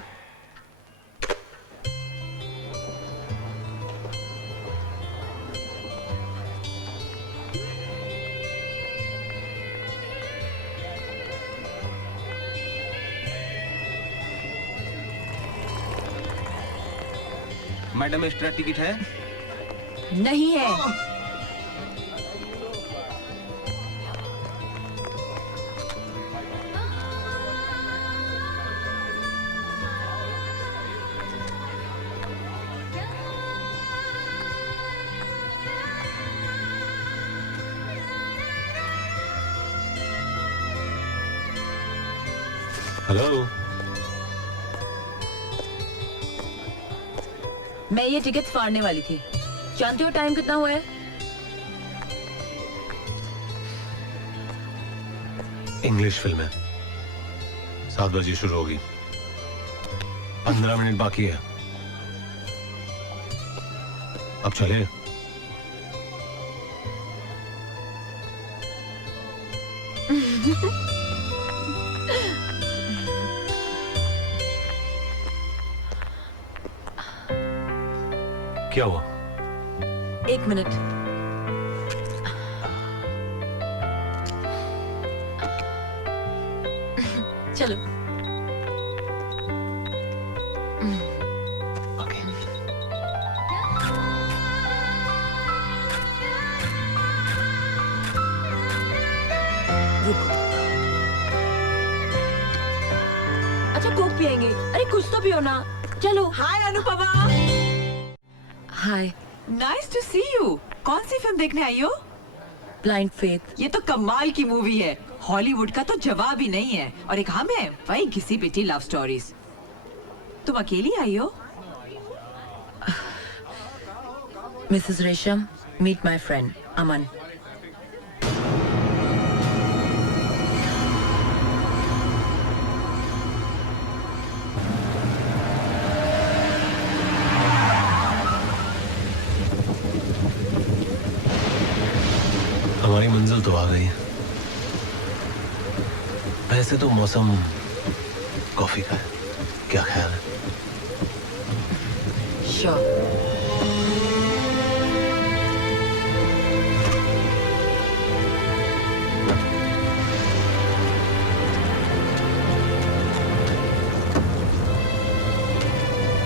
मैडम एक्स्ट्रा टिकट है? नहीं है। हेलो, मैं ये टिकट फाड़ने वाली थी। जानते हो टाइम कितना हुआ है? इंग्लिश फिल्म है, 7 बजे शुरू होगी। 15 मिनट बाकी है। अब चले। क्या हुआ? 1 मिनट। चलो। रुको। अच्छा कोक पिएंगे? अरे कुछ तो पियो ना। चलो। Hi Anupama. Hi. Nice to see you. कौन सी फिल्म देखने आई हो? Blind faith. ये तो कमाल की मूवी है। हॉलीवुड का तो जवाब ही नहीं है। और एक हम है वही घिसी पिटी लव स्टोरीज। तुम अकेली आई हो? मिसेस रेशम, मीट माय फ्रेंड अमन। हमारी मंजिल तो आ गई है। वैसे तो मौसम कॉफी का है, क्या ख्याल है? Sure.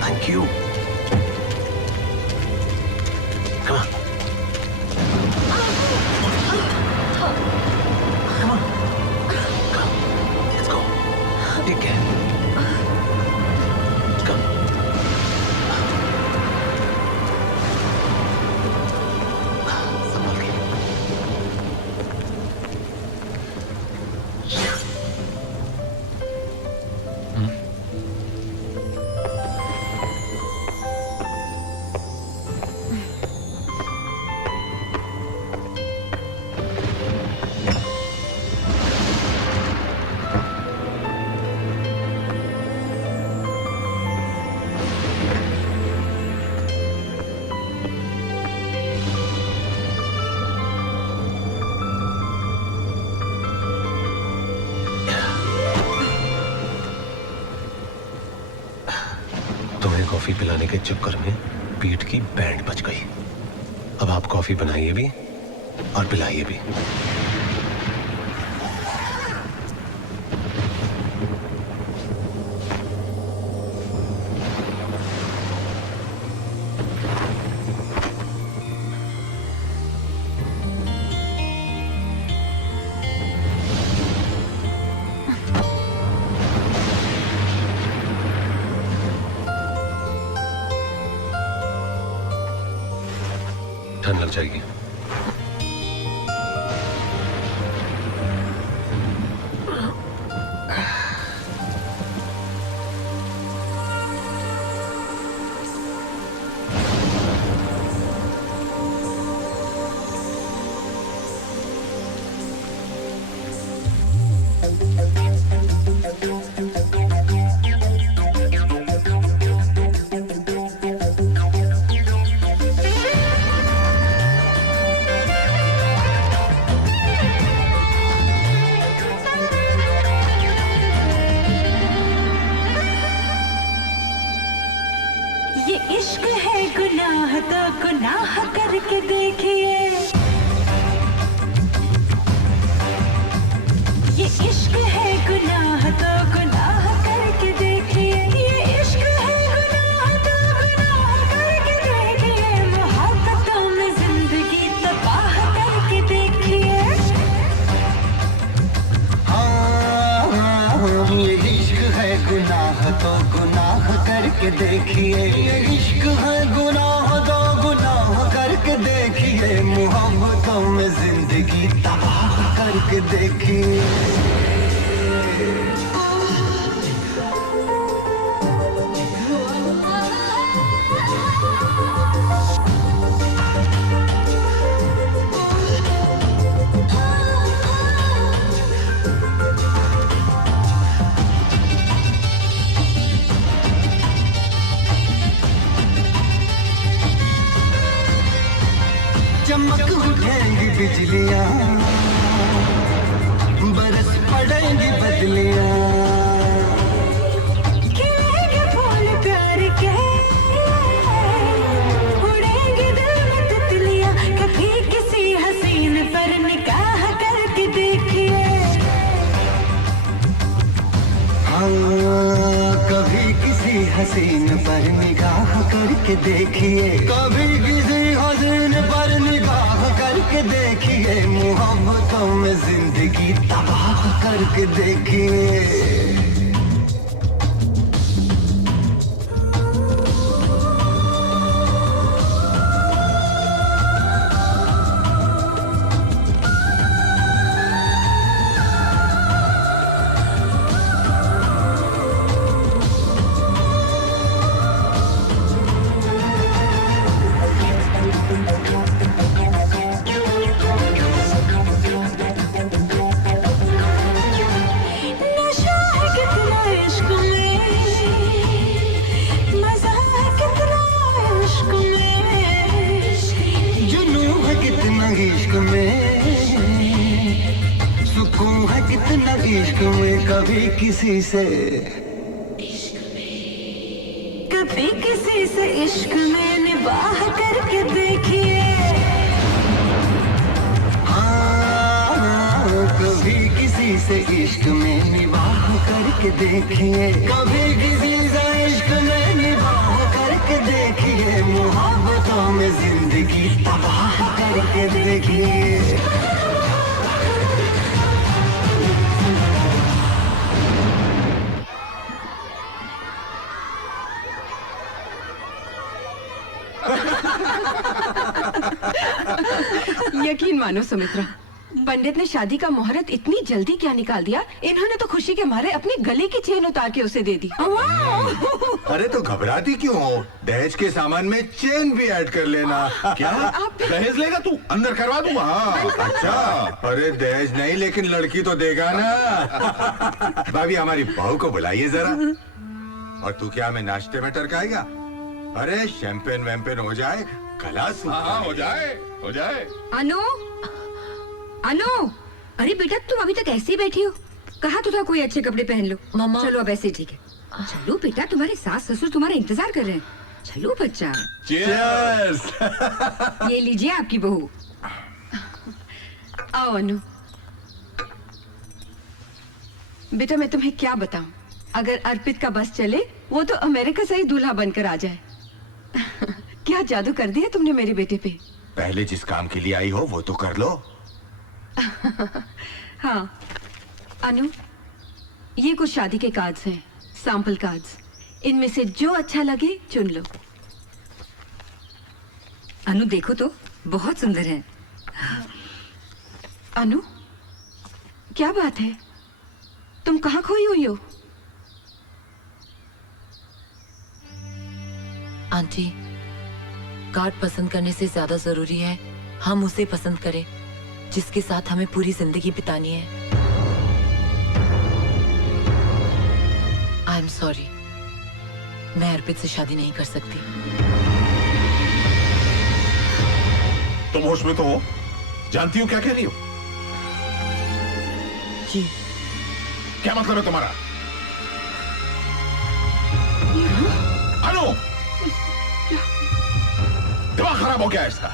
Thank you. Come on. Come on. Come. Let's go. Take care. Come. Coffee पिलाने के चक्कर में पीठ की बैंड बच गई। अब आप कॉफी बनाइए भी और पिलाइए भी। ठंड लग जाएगी। ये इश्क है गुनाह तो गुनाह करके देखिए, ये इश्क है गुनाह तो गुनाह करके देखिए, ये इश्क है गुनाह तो गुनाह करके देखिए, मोहब्बतों में जिंदगी तबाह करके देखिए। ये इश्क है गुनाह तो गुनाह करके देखिए, ये इश्क है गुनाह तो गुनाह करके देखिए, मोहब्बतों में जिंदगी तबाह करके देखिए। चमक उठेंगी बिजलियां, बरस पड़ेंगी बदलियां, खिलेंगे फूल प्यार के, उड़ेंगे दिल में तितलियां, कभी किसी हसीन पर निगाह करके देखिए। कभी किसी हसीन पर निगाह करके देखिए, कभी किसी हसीन पर निगाह करके देखिए, मोहब्बतों में जिंदगी तबाह करके देखिए। नशा है कितना इश्क में, मजा है कितना इश्क में, जुनून है कितना इश्क में, सुकून है कितना इश्क में, कभी किसी से कभी किसी से इश्क में निबाह करके देखिए। कभी किसी से इश्क में निबाह करके देखिए, कभी किसी से इश्क में निबाह करके देखिए, मोहब्बतों में जिंदगी तबाह करके देखिए। यकीन मानो सुमित्रा, पंडित ने शादी का मुहूर्त इतनी जल्दी क्या निकाल दिया, इन्होंने तो खुशी के मारे अपने गले की चेन उतार के उसे दे दी। अरे तो घबराती क्यों हो? दहेज के सामान में चेन भी ऐड कर लेना। क्या दहेज लेगा तू? अंदर करवा दूंगा। अच्छा, अरे दहेज नहीं लेकिन लड़की तो देगा ना। भाभी हमारी बहू को बुलाइए जरा। और तू क्या हमें नाश्ते में टरकाएगा? अरे शैंपेन वैम्पेन हो जाए, गला सूखा। हो जाए हो जाए। अनु, अनु, अरे बेटा तुम अभी तक ऐसे ही बैठी हो? कहा तो था कोई अच्छे कपड़े पहन लो। मम्मा। चलो अब ऐसे ठीक है। चलो बेटा, तुम्हारे सास ससुर तुम्हारा इंतजार कर रहे हैं। चलो बच्चा। Cheers! ये लीजिए आपकी बहू। आओ अनु। बेटा मैं तुम्हें क्या बताऊं, अगर अर्पित का बस चले वो तो अमेरिका से ही दूल्हा बनकर आ जाए। क्या जादू कर दिया तुमने मेरे बेटे पे। पहले जिस काम के लिए आई हो वो तो कर लो। हाँ अनु, ये कुछ शादी के कार्ड्स हैं, सैंपल कार्ड्स। इनमें से जो अच्छा लगे चुन लो। अनु देखो तो, बहुत सुंदर है। अनु, क्या बात है, तुम कहाँ खोई हुई हो? आंटी, कार्ड पसंद करने से ज्यादा जरूरी है हम उसे पसंद करें जिसके साथ हमें पूरी जिंदगी बितानी है। आई एम सॉरी, मैं अर्पित से शादी नहीं कर सकती। तुम होश में तो हो? जानती हो क्या कह रही हो? जी। क्या मतलब है तुम्हारा? अनु, दिमाग खराब हो गया है इसका।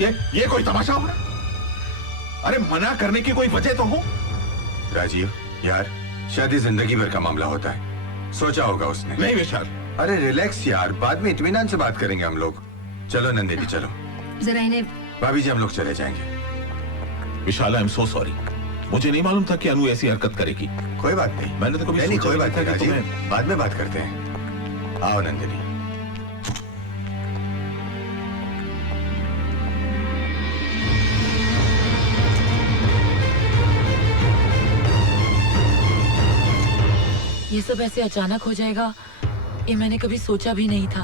ये कोई तमाशा हो रहा है? अरे मना करने की कोई वजह तो हो। राजीव यार, शादी जिंदगी भर का मामला होता है, सोचा होगा उसने। नहीं विशाल। अरे रिलैक्स यार, बाद में इत्मीनान से बात करेंगे हम लोग। चलो नंदिनी चलो। जरा इन्हें। भाभी जी हम लोग चले जाएंगे। विशाल आई एम सो सॉरी, मुझे नहीं मालूम था कि अनु ऐसी हरकत करेगी। कोई बात नहीं, मैंने तो कभी नहीं सोचा कोई ही बात नहीं था कि राजीव, बाद में बात करते हैं। आओ नंदिनी। ये सब ऐसे अचानक हो जाएगा ये मैंने कभी सोचा भी नहीं था।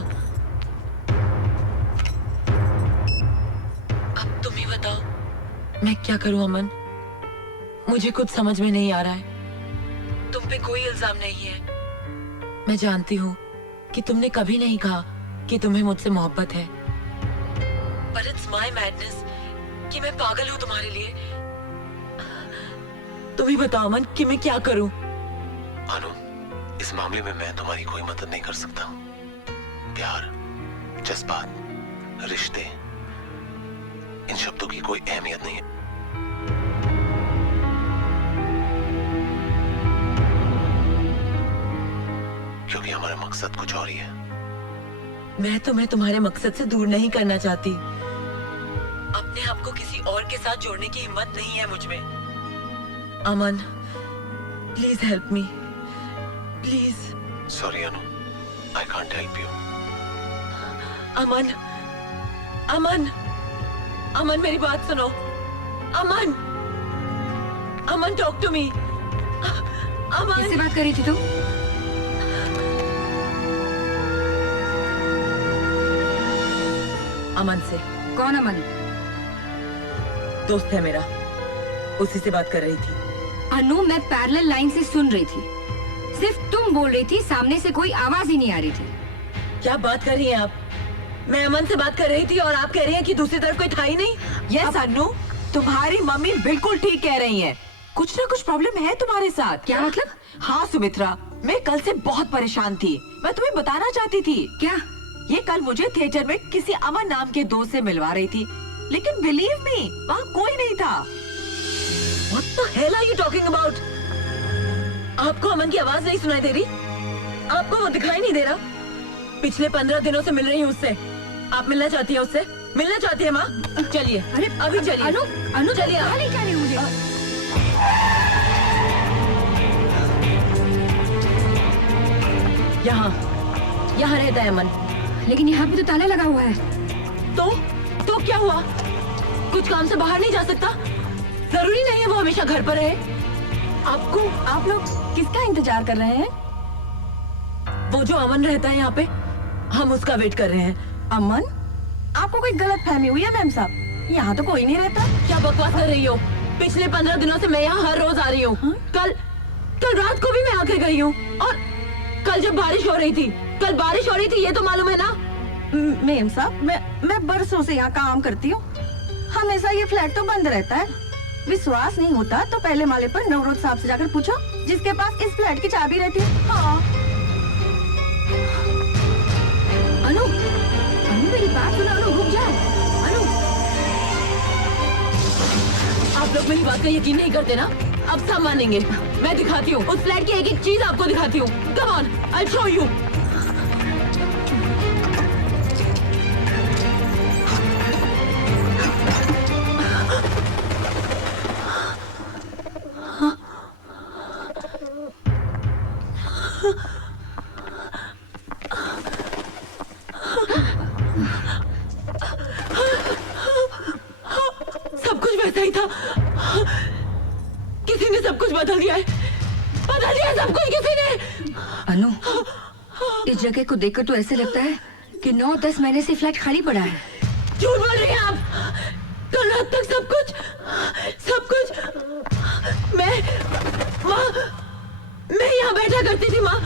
अब तुम ही बताओ मैं क्या करूं अमन, मुझे कुछ समझ में नहीं आ रहा है। तुम पे कोई इल्जाम नहीं है, मैं जानती हूँ कि तुमने कभी नहीं कहा कि तुम्हें मुझसे मोहब्बत है, पर इट्स माय मैडनेस कि मैं पागल हूँ तुम्हारे लिए। तुम ही बताओ अमन कि मैं क्या करूं। अनु, इस मामले में मैं तुम्हारी कोई मदद नहीं कर सकता। प्यार, जज्बात, रिश्ते, इन शब्दों की कोई अहमियत नहीं है। क्योंकि हमारा मकसद कुछ और ही है। मैं तुम्हें तुम्हारे मकसद से दूर नहीं करना चाहती, अपने आप को किसी और के साथ जोड़ने की हिम्मत नहीं है मुझ में। अमन, please help me, please. Sorry Anu, I can't help you. अमन, अमन, अमन मेरी बात सुनो। अमन, अमन टॉक टू मी। अमन, किससे बात कर रही थी तुम? अमन से। कौन अमन? दोस्त है मेरा, उसी से बात कर रही थी। अनु, मैं पैरेलल लाइन से सुन रही थी, सिर्फ तुम बोल रही थी, सामने से कोई आवाज ही नहीं आ रही थी। क्या बात कर रही हैं आप? मैं अमन से बात कर रही थी और आप कह रही हैं कि दूसरी तरफ कोई था ही नहीं। यस अनु, तुम्हारी मम्मी बिल्कुल ठीक कह रही हैं। कुछ ना कुछ प्रॉब्लम है तुम्हारे साथ। क्या मतलब? हाँ सुमित्रा, मैं कल से बहुत परेशान थी, मैं तुम्हें बताना चाहती थी। क्या? ये कल मुझे थिएटर में किसी अमन नाम के दोस्त से मिलवा रही थी, लेकिन बिलीव मी वहाँ कोई नहीं था। What the hell are you talking about? आपको अमन की आवाज नहीं सुनाई दे रही? आपको वो दिखाई नहीं दे रहा? पिछले 15 दिनों से मिल रही हूँ उससे। आप मिलना चाहती है उससे? मिलना चाहती है माँ? चलिए, अरे अभी चलिए। अनु, अनु चलिए। कहाँ ले जा रही हो मुझे? यहाँ रहता है अमन। लेकिन यहाँ पे तो ताला लगा हुआ है। तो क्या हुआ? कुछ काम से बाहर नहीं जा सकता? जरूरी नहीं है वो हमेशा घर पर रहे। आप लोग किसका इंतजार कर रहे हैं? वो जो अमन रहता है यहाँ पे, हम उसका वेट कर रहे हैं। अमन? आपको कोई गलत फहमी हुई है मैम साहब, यहाँ तो कोई नहीं रहता। क्या बकवास कर रही हो? पिछले 15 दिनों से मैं यहाँ हर रोज आ रही हूँ। कल रात को भी मैं आके गई हूँ, और कल जब बारिश हो रही थी ये तो मालूम है ना? मैम साहब, मैं बरसों से यहाँ काम करती हूँ, हमेशा ये फ्लैट तो बंद रहता है। विश्वास नहीं होता तो पहले माले पर नवरोज साहब से जाकर पूछो, जिसके पास इस फ्लैट की चाबी रहती है। हाँ। अनु, अनु मेरी बात सुनो, अनु रुक जाओ। अनु, आप लोग मेरी बात का यकीन नहीं करते ना? अब सब मानेंगे। मैं दिखाती हूँ, उस फ्लैट की एक एक चीज आपको दिखाती हूँ। Come on, I show you. सब कुछ वैसा ही था। किसी ने सब कुछ बदल दिया है, बदल दिया सब कुछ किसी ने। अनु, इस जगह को देखकर तो ऐसे लगता है कि 9-10 महीने से फ्लैट खाली पड़ा है। झूठ बोल रही हैं आप। कल रात तक सब कुछ मैं यहाँ बैठा करती थी माँ।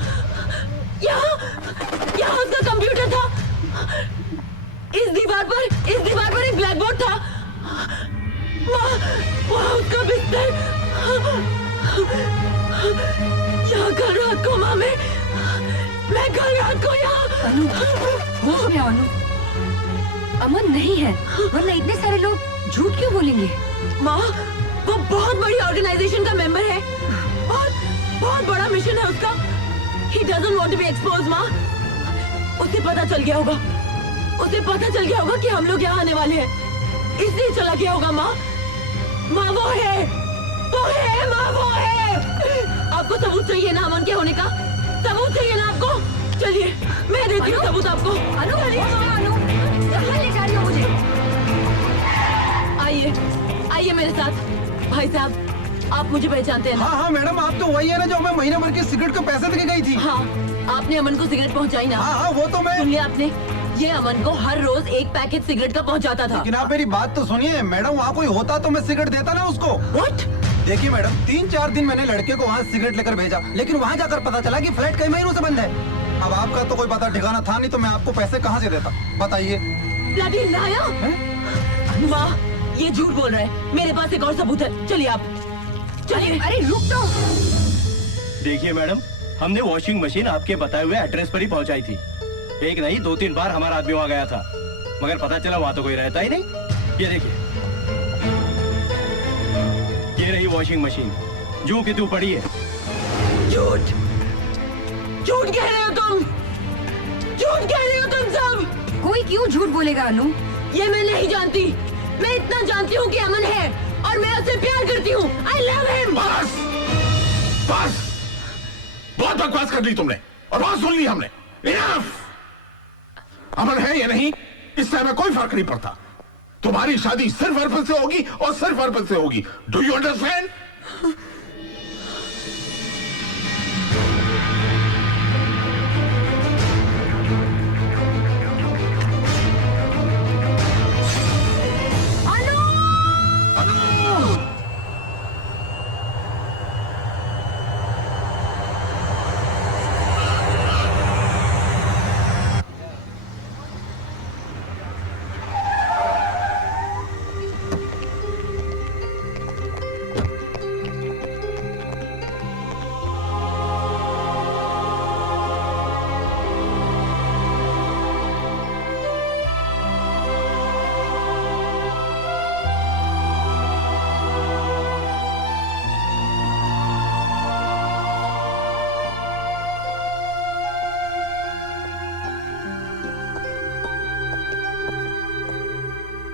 यहाँ उसका कंप्यूटर था। इस दीवार पर एक ब्लैक बोर्ड था। वहाँ उसका बिस्तर। यहाँ कल रात को माँ मैं कल रात को यहाँ। अनु, होश में आओ अनु। अमन नहीं है, वरना इतने सारे लोग झूठ क्यों बोलेंगे? माँ, वो बहुत बड़ी ऑर्गेनाइजेशन का मेंबर है। बहुत बड़ा मिशन है उसका। He doesn't want to be exposed, माँ। उसे पता चल गया होगा कि हम लोग यहाँ आने वाले हैं, इसलिए चला गया होगा माँ। माँ वो है माँ, वो है। आपको सबूत चाहिए ना अमन के होने का? सबूत चाहिए ना आपको? चलिए मैं देती हूँ सबूत आपको। अनु, कहाँ ले जा रही हो मुझे? आइए मेरे साथ। भाई साहब, आप मुझे पहचानते हैं ना? हाँ मैडम, आप तो वही है ना जो हमें महीने भर की सिगरेट के पैसे देके गई थी। हाँ, आपने अमन को सिगरेट पहुंचाई ना? हाँ वो तो मैं। सुन लिया आपने? ये अमन को हर रोज एक पैकेट सिगरेट का पहुंचाता था। लेकिन आप मेरी बात तो सुनिए मैडम, वहाँ कोई होता तो मैं सिगरेट देता ना उसको। What? देखिए मैडम, 3-4 दिन मैंने लड़के को वहाँ सिगरेट लेकर भेजा, लेकिन वहाँ जाकर पता चला कि फ्लैट कई महीनों से बंद है। अब आपका तो कोई पता ठिकाना था नहीं, तो मैं आपको पैसे कहाँ से देता बताइए? Bloody liar! वाह, ये झूठ बोल रहा है। मेरे पास एक और सबूत है। चलिए आप, चलिए। अरे रुक तो। देखिए मैडम, हमने वॉशिंग मशीन आपके बताए हुए एड्रेस पर ही पहुंचाई थी। एक नहीं 2-3 बार हमारा आदमी वहाँ गया था, मगर पता चला वहाँ तो कोई रहता ही नहीं। ये देखिए, ये रही वॉशिंग मशीन, जू की तू पड़ी है। झूठ कह रहे हो तुम, झूठ कह रहे हो तुम सब। कोई क्यों झूठ बोलेगा अनु? ये मैं नहीं जानती। मैं इतना जानती हूँ कि अमन है और मैं उससे प्यार करती हूँ। I love him। बस बहुत बकवास कर ली तुमने और बहुत सुन ली हमने। Enough! अमन है या नहीं, इससे हमें कोई फर्क नहीं पड़ता। तुम्हारी शादी सिर्फ अर्पण से होगी और सिर्फ अर्पण से होगी। Do you understand?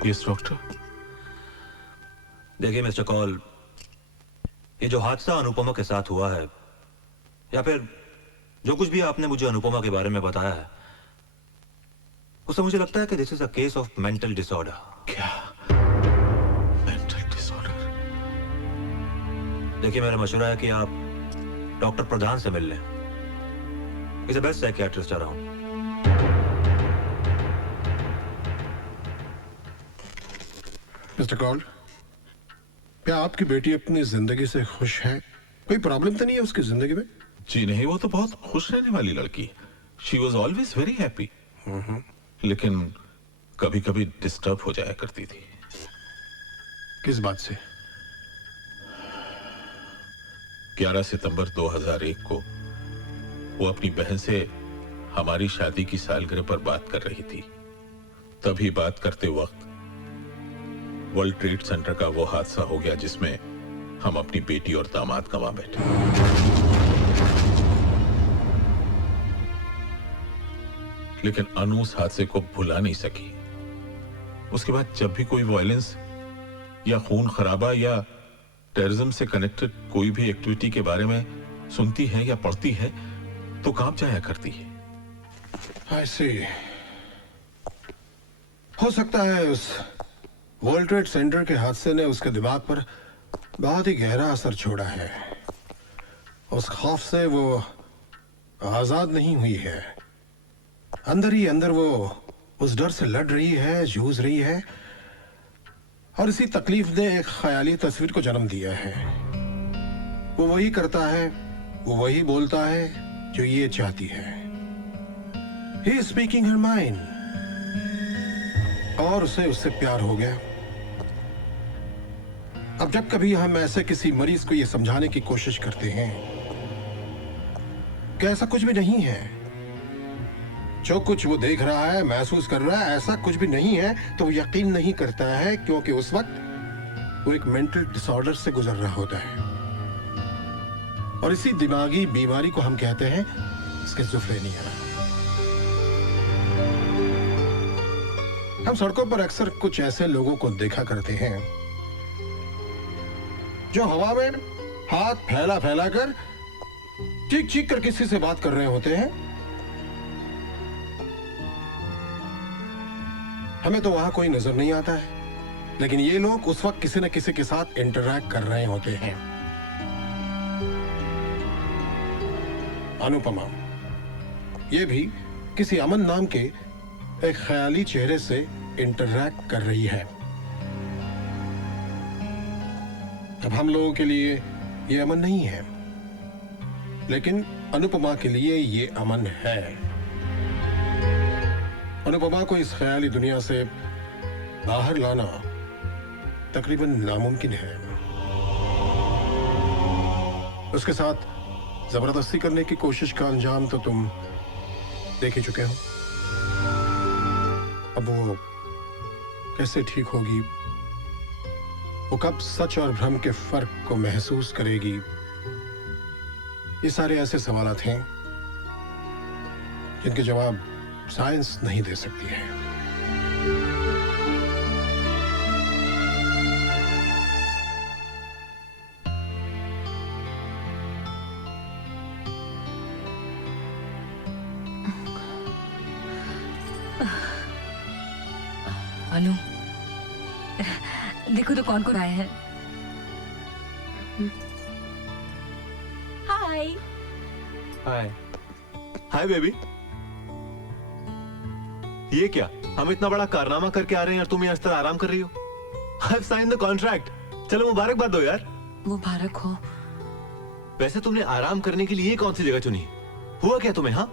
Yes doctor. देखिए मिस्टर कॉल, ये जो हादसा अनुपमा के साथ हुआ है, या फिर जो कुछ भी आपने मुझे अनुपमा के बारे में बताया है, उससे मुझे लगता है कि this is a case of mental disorder. क्या मेंटल डिसऑर्डर? देखिए, मेरा मशवरा है कि आप डॉक्टर प्रधान से मिल लें। Is the best psychiatrist around. Mister call, क्या आपकी बेटी अपनी जिंदगी से खुश है? कोई प्रॉब्लम तो नहीं है उसकी जिंदगी में? जी नहीं, वो तो बहुत खुश रहने वाली लड़की। She was always very happy, लेकिन कभी कभी डिस्टर्ब हो जाया करती थी। किस बात से? 11 सितंबर 2001 को वो अपनी बहन से हमारी शादी की सालगिरह पर बात कर रही थी। तभी बात करते वक्त वर्ल्ड ट्रेड सेंटर का वो हादसा हो गया जिसमें हम अपनी बेटी और दामाद गंवा बैठे। लेकिन अनु उस हादसे को भुला नहीं सकी। उसके बाद जब भी कोई वायलेंस या खून खराबा या टेररिज्म से कनेक्टेड कोई भी एक्टिविटी के बारे में सुनती है या पढ़ती है तो कांप जाया करती है। ऐसे हो सकता है उस वर्ल्ड ट्रेड सेंटर के हादसे ने उसके दिमाग पर बहुत ही गहरा असर छोड़ा है। उस खौफ से वो आजाद नहीं हुई है। अंदर ही अंदर वो उस डर से लड़ रही है, जूझ रही है, और इसी तकलीफ ने एक ख्याली तस्वीर को जन्म दिया है। वो वही करता है, वो वही बोलता है जो ये चाहती है। He is speaking her mind। और उसे उससे प्यार हो गया। अब जब कभी हम ऐसे किसी मरीज को ये समझाने की कोशिश करते हैं कि ऐसा कुछ भी नहीं है, जो कुछ वो देख रहा है, महसूस कर रहा है, ऐसा कुछ भी नहीं है, तो वो यकीन नहीं करता है, क्योंकि उस वक्त वो एक मेंटल डिसऑर्डर से गुजर रहा होता है। और इसी दिमागी बीमारी को हम कहते हैं स्किज़ोफ्रेनिया। हम सड़कों पर अक्सर कुछ ऐसे लोगों को देखा करते हैं जो हवा में हाथ फैला फैला कर चीख चीख कर किसी से बात कर रहे होते हैं। हमें तो वहां कोई नजर नहीं आता है, लेकिन ये लोग उस वक्त किसी न किसी के साथ इंटरैक्ट कर रहे होते हैं। अनुपमा ये भी किसी अमन नाम के एक ख्याली चेहरे से इंटरैक्ट कर रही है। अब हम लोगों के लिए ये अमन नहीं है, लेकिन अनुपमा के लिए ये अमन है। अनुपमा को इस ख्याली दुनिया से बाहर लाना तकरीबन नामुमकिन है। उसके साथ जबरदस्ती करने की कोशिश का अंजाम तो तुम देख ही चुके हो। अब वो कैसे ठीक होगी, वो कब सच और भ्रम के फर्क को महसूस करेगी, ये सारे ऐसे सवालात हैं जिनके जवाब साइंस नहीं दे सकती है। अनु, देखो तो कौन कौन आए हैं। हाय। हाय हाय बेबी। ये क्या, हम इतना बड़ा कारनामा करके आ रहे हैं और तुम यहाँ इस तरह आराम कर रही हो? I've signed the contract। चलो मुबारकबाद दो यार। मुबारक हो। वैसे तुमने आराम करने के लिए कौन सी जगह चुनी? हुआ क्या तुम्हें? हाँ,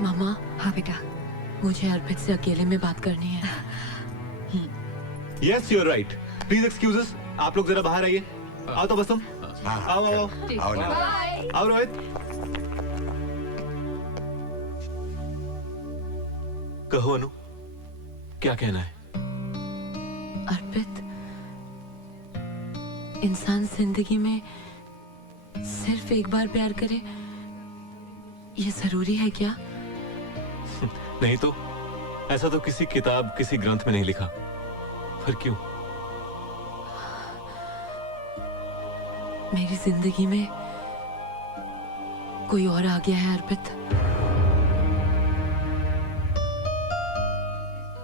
मामा। हाँ बेटा, मुझे अर्पित से अकेले में बात करनी है। Yes you are right. Please excuses, आप लोग जरा बाहर आइए। आओ तो बस तुम आओ आओ आओ रोहित। कहो अनु, क्या कहना है? अर्पित, इंसान जिंदगी में सिर्फ एक बार प्यार करे, ये जरूरी है क्या? नहीं तो ऐसा तो किसी किताब, किसी ग्रंथ में नहीं लिखा। फिर क्यों? मेरी जिंदगी में कोई और आ गया है अर्पित।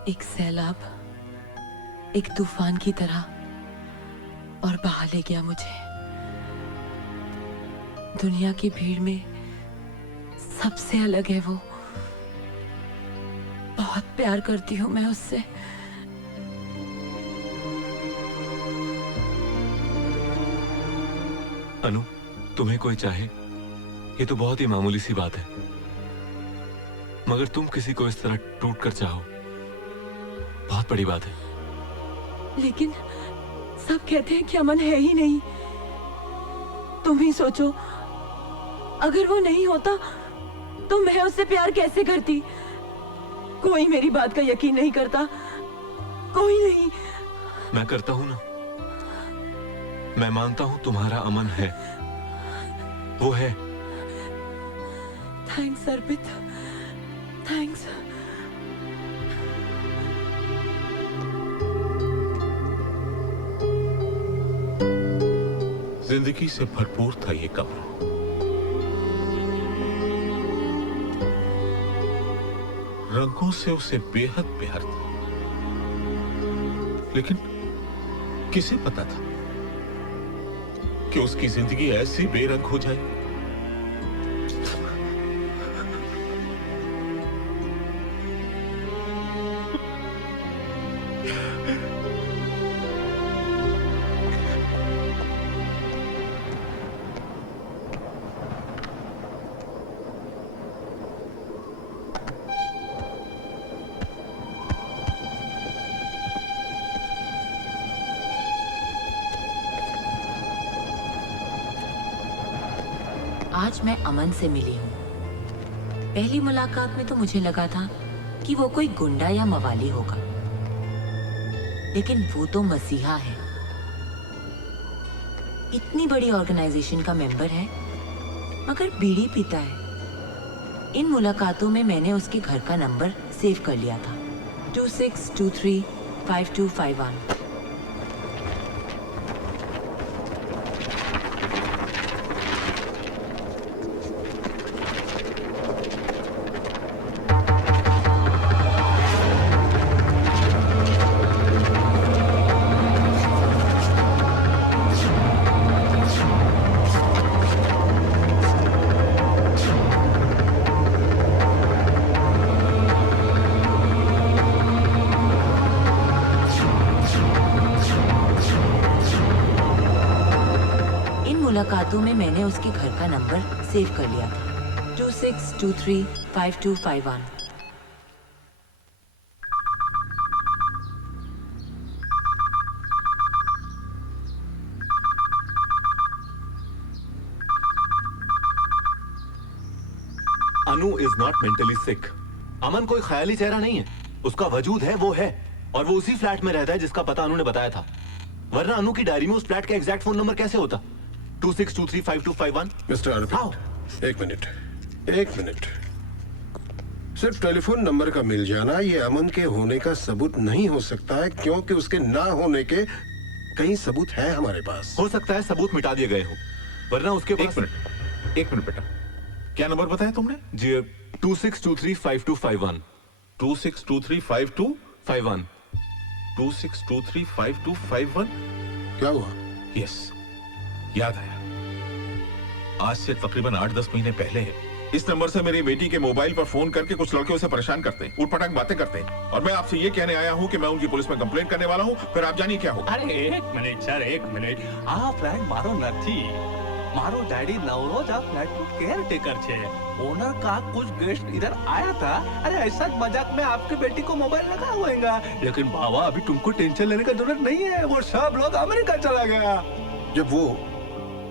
एक सैलाब, एक तूफान की तरह, और बहा ले गया मुझे। दुनिया की भीड़ में सबसे अलग है वो। बहुत प्यार करती हूं मैं उससे। अनु, तुम्हें कोई चाहे ये तो बहुत ही मामूली सी बात है, मगर तुम किसी को इस तरह टूट कर चाहो, बहुत बड़ी बात है। लेकिन सब कहते हैं कि अमन है ही नहीं। तुम ही सोचो, अगर वो नहीं होता तो मैं उससे प्यार कैसे करती। कोई मेरी बात का यकीन नहीं करता, कोई नहीं। मैं करता हूं ना। मैं मानता हूं तुम्हारा अमन है, वो है। थैंक्स अर्पित, थैंक्स। जिंदगी से भरपूर था ये कब्र। रंगों से उसे बेहद प्यार था, लेकिन किसे पता था कि उसकी जिंदगी ऐसी बेरंग हो जाए। आज मैं अमन से मिली हूँ। पहली मुलाकात में तो मुझे लगा था कि वो कोई गुंडा या मवाली होगा, लेकिन वो तो मसीहा है। इतनी बड़ी ऑर्गेनाइजेशन का मेंबर है, मगर बीड़ी पीता है। इन मुलाकातों में मैंने उसके घर का नंबर सेव कर लिया था, 26235251। मुलाकातों में मैंने उसके घर का नंबर सेव कर लिया था, 26235251। अनु इज नॉट मेंटली सिक। अमन कोई ख्याली चेहरा नहीं है, उसका वजूद है, वो है, और वो उसी फ्लैट में रहता है जिसका पता अनु ने बताया था। वरना अनु की डायरी में उस फ्लैट का एग्जैक्ट फोन नंबर कैसे होता? 26235251। मिस्टर अर्पित, एक मिनट। सिर्फ टेलीफोन नंबर का मिल जाना ये अमन के होने का सबूत नहीं हो सकता है, क्योंकि उसके ना होने के कई सबूत हैं हमारे पास। हो सकता है सबूत मिटा दिए गए हो, वरना उसके पास। एक मिनट बेटा, क्या नंबर बताया तुमने? जी 26235251। 26235251। 26235251। क्या हुआ? यस, याद आया। आज से तकरीबन 8-10 महीने पहले इस नंबर से मेरी बेटी के मोबाइल पर फोन करके कुछ लड़के उसे परेशान करते हैं, उठपटांग बातें करते हैं, और मैं आपसे ये कहने आया हूँ कि मैं उनकी पुलिस में कंप्लेंट करने वाला हूँ। फिर आप जानिए क्या होगा। अरे एक मिनट सर, एक मिनट। आ फ्लैट मारो નથી, मारो डैडी नवरोज आ फ्लैट નું केयरटेकर છે। ओनर का कुछ गेस्ट इधर आया था। अरे ऐसा मजाक में आपकी बेटी को मोबाइल लगा हुएगा, लेकिन बाबा अभी तुमको टेंशन लेने की जरूरत नहीं है, वो सब लोग अमेरिका चला गया। जब वो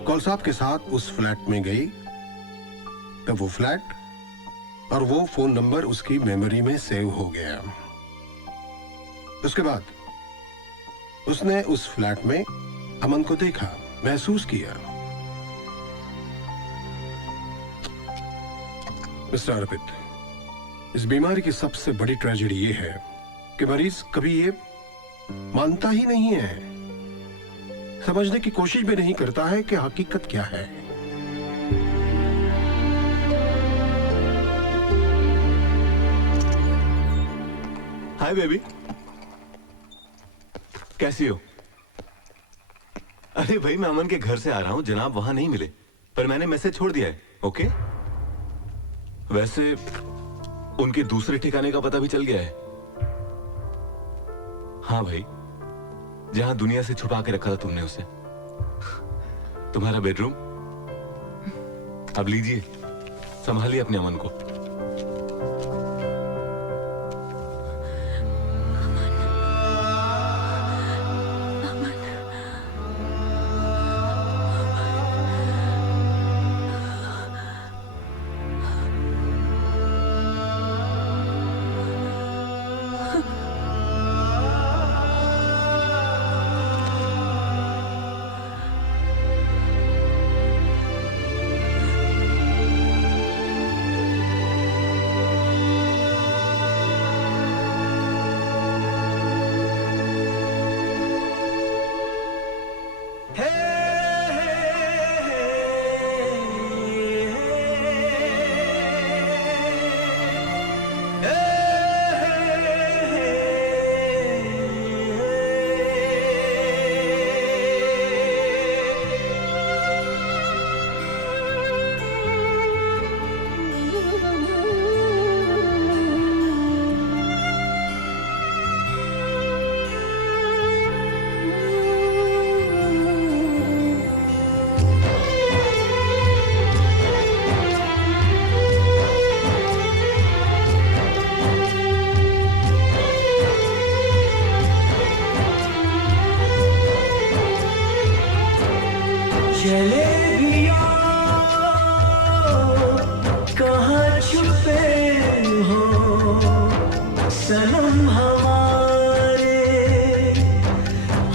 कौल साहब के साथ उस फ्लैट में गई, तब वो फ्लैट और वो फोन नंबर उसकी मेमोरी में सेव हो गया। उसके बाद उसने उस फ्लैट में अमन को देखा, महसूस किया। मिस्टर अर्पित, इस बीमारी की सबसे बड़ी ट्रेजेडी ये है कि मरीज कभी ये मानता ही नहीं है, समझने की कोशिश भी नहीं करता है कि हकीकत क्या है। हाय बेबी, कैसी हो? अरे भाई, मैं अमन के घर से आ रहा हूं, जनाब वहां नहीं मिले, पर मैंने मैसेज छोड़ दिया है। ओके? वैसे उनके दूसरे ठिकाने का पता भी चल गया है। हाँ भाई, जहां दुनिया से छुपा के रखा था तुमने उसे। तुम्हारा बेडरूम। अब लीजिए, संभालिए अपने अमन को। हमारे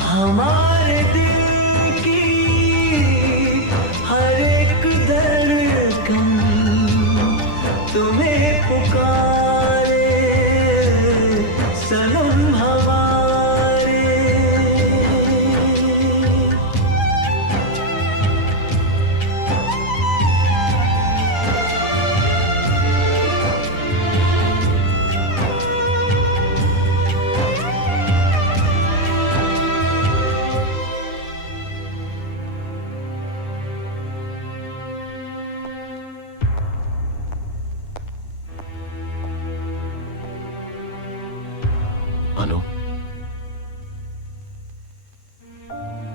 हमारे दिल की हर एक धड़कन तुम्हें पुकारे सनम हमारे। अनु,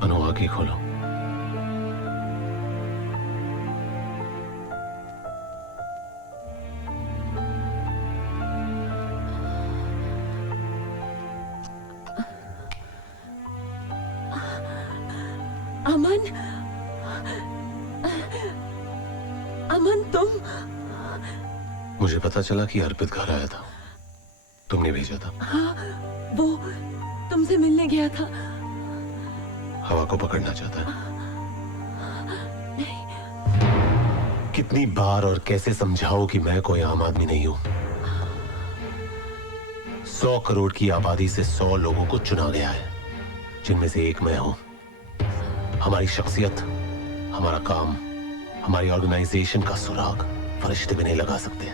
अनु आंखें खोलो। अमन, अमन तुम? मुझे पता चला कि अर्पित घर आया था, तुमने भेजा था। हाँ, वो तुमसे मिलने गया था। हवा को पकड़ना चाहता है। कितनी बार और कैसे समझाओ कि मैं कोई आम आदमी नहीं हूं। 100 करोड़ की आबादी से 100 लोगों को चुना गया है, जिनमें से एक मैं हूं। हमारी शख्सियत, हमारा काम, हमारी ऑर्गेनाइजेशन का सुराग फरिश्ते भी नहीं लगा सकते।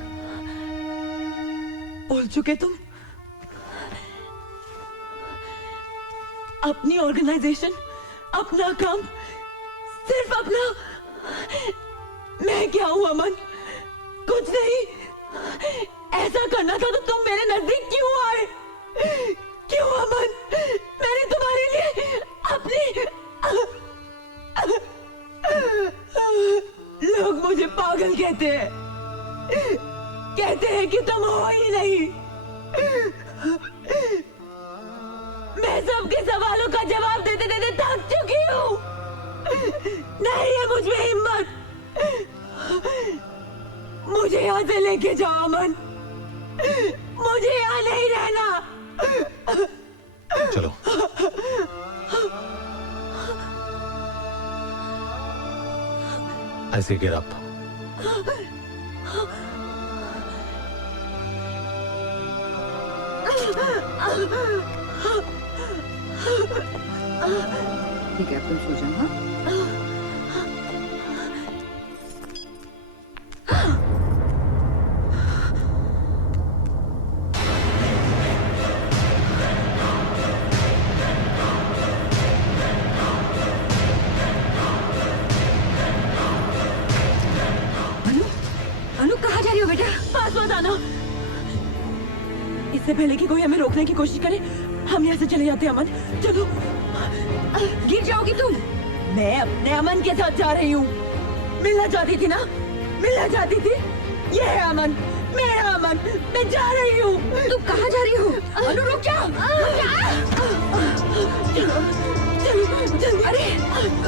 बोल चुके तुम? अपनी ऑर्गेनाइजेशन, अपना काम, सिर्फ अपना। मैं क्या हूं अमन? कुछ नहीं। ऐसा करना था तो तुम मेरे नजदीक क्यों आए? क्यों अमन? मैंने तुम्हारे लिए अपनी लोग मुझे पागल कहते हैं, कहते हैं कि तुम हो ही नहीं। मैं सबके सवालों का जवाब देते देते थक चुकी हूँ। नहीं है मुझ में हिम्मत। मुझे यहाँ से लेके जाओ अमन, मुझे यहाँ नहीं रहना। चलो। ऐसे गिर अप। ठीक है, तुम सो जाओ। हाँ? अनु कहाँ जा रही हो बेटा? पास मत आना। इससे पहले कि कोई हमें रोकने की कोशिश करे, हम यहाँ से चले जाते हैं। अमन चलो। गिर जाओगी तुम। मैं अपने अमन के साथ जा रही हूँ। मिलना चाहती थी ना? मिलना चाहती थी? ये है अमन, मेरा अमन। मैं जा रही हूँ। तुम कहाँ जा रही हो? अनु रुक जा। चलो चलो जल्दी। अरे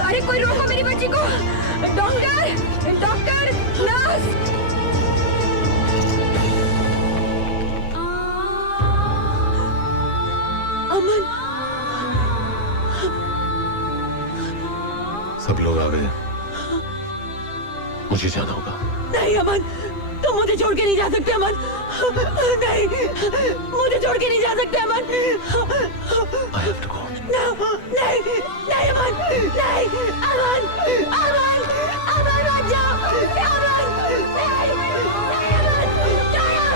अरे कोई रोको मेरी बच्ची को। Doctor, doctor, nurse. अमन। सब लोग आ गए, मुझे जाना होगा। नहीं अमन, तुम मुझे छोड़ के नहीं जा सकते अमन। नहीं, मुझे छोड़ के नहीं जा सकते अमन। I have to go. नहीं, नहीं अमन, नहीं अमन, अमन, अमन मत जाओ। अमन, नहीं, नहीं अमन, जाओ,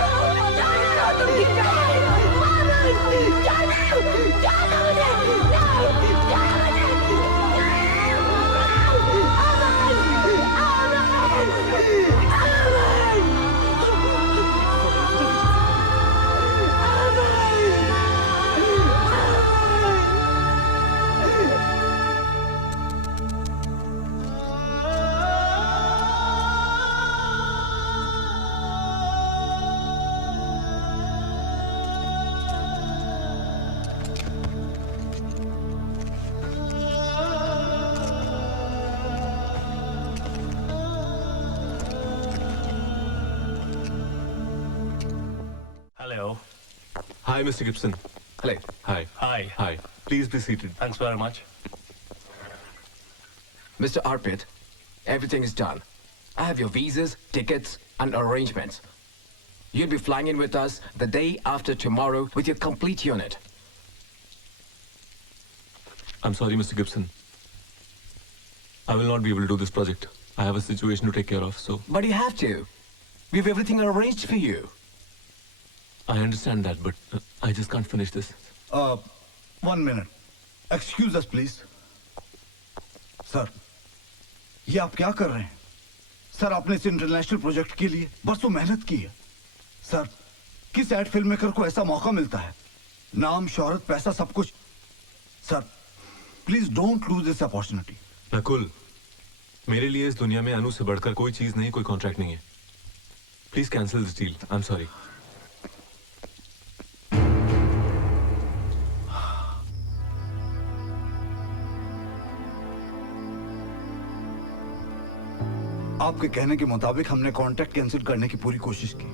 जाओ, तुम गिर जाओ। अमन, जाओ, जाओ मुझे, नहीं, जाओ मुझे। Hi, Mr. Gibson. Hello. Hi. Hi. Hi. Please be seated. Thanks very much. Mr. Arpit, everything is done. I have your visas, tickets, and arrangements. You'll be flying in with us the day after tomorrow with your complete unit. I'm sorry, Mr. Gibson. I will not be able to do this project. I have a situation to take care of, so... But you have to. We have everything arranged for you. I understand that, but I just can't finish this. 1 minute. Excuse us, please. Sir, ये आप क्या कर रहे हैं? सर, आपने इस इंटरनेशनल प्रोजेक्ट के लिए बरसों मेहनत की है। सर, किस एड फिल्म मेकर को ऐसा मौका मिलता है? नाम, शोहरत, पैसा, सब कुछ। Sir, please don't lose this opportunity. Nakul, मेरे लिए इस दुनिया में अनु से बढ़कर कोई चीज नहीं, कोई कॉन्ट्रैक्ट नहीं है। Please cancel this deal. I am sorry. आपके कहने के मुताबिक हमने कॉन्ट्रैक्ट कैंसिल करने की पूरी कोशिश की।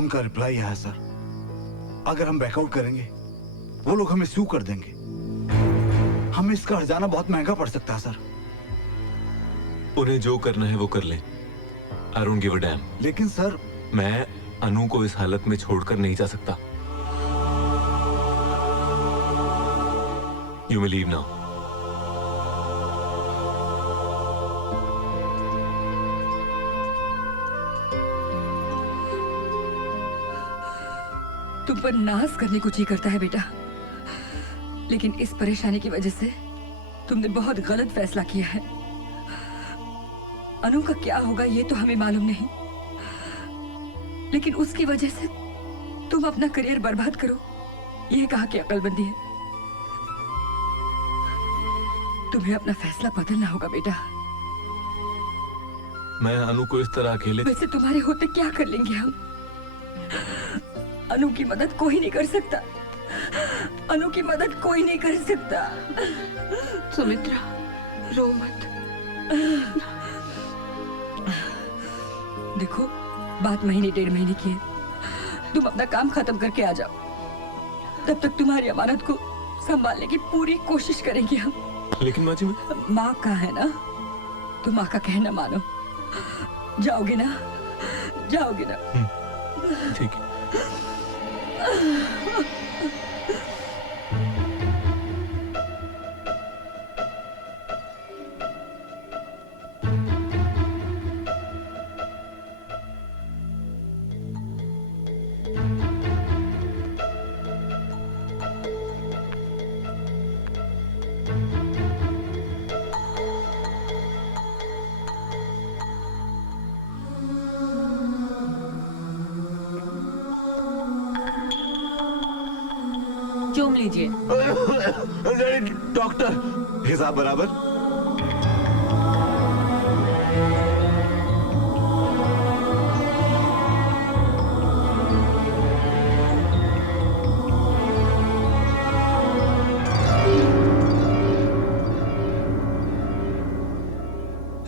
उनका रिप्लाई आया सर, अगर हम बैकआउट करेंगे वो लोग हमें सू कर देंगे। हमें इसका हर्जाना बहुत महंगा पड़ सकता है सर। उन्हें जो करना है वो कर ले। I don't give a dam. लेकिन सर, मैं अनु को इस हालत में छोड़कर नहीं जा सकता। You may leave now. तुम पर नाज करने को जी करता है बेटा, लेकिन इस परेशानी की वजह से तुमने बहुत गलत फैसला किया है। अनु का क्या होगा ये तो हमें मालूम नहीं, लेकिन उसकी वजह से तुम अपना करियर बर्बाद करो, यह कहा कि अकलमंदी है। तुम्हें अपना फैसला बदलना होगा बेटा। मैं अनु को इस तरह अकेले... वैसे तुम्हारे होते क्या कर लेंगे हम? अनु की मदद कोई नहीं कर सकता। अनु की मदद कोई नहीं कर सकता। सुमित्रा, रो मत। देखो, बात महीने 1.5 महीने की है। तुम अपना काम खत्म करके आ जाओ, तब तक तुम्हारी अमानत को संभालने की पूरी कोशिश करेंगे हम। लेकिन माँ जी, माँ का है ना, तुम माँ का कहना मानो। जाओगे ना? जाओगे ना? ठीक है। चूम लीजिए। डॉक्टर, हिसाब बराबर।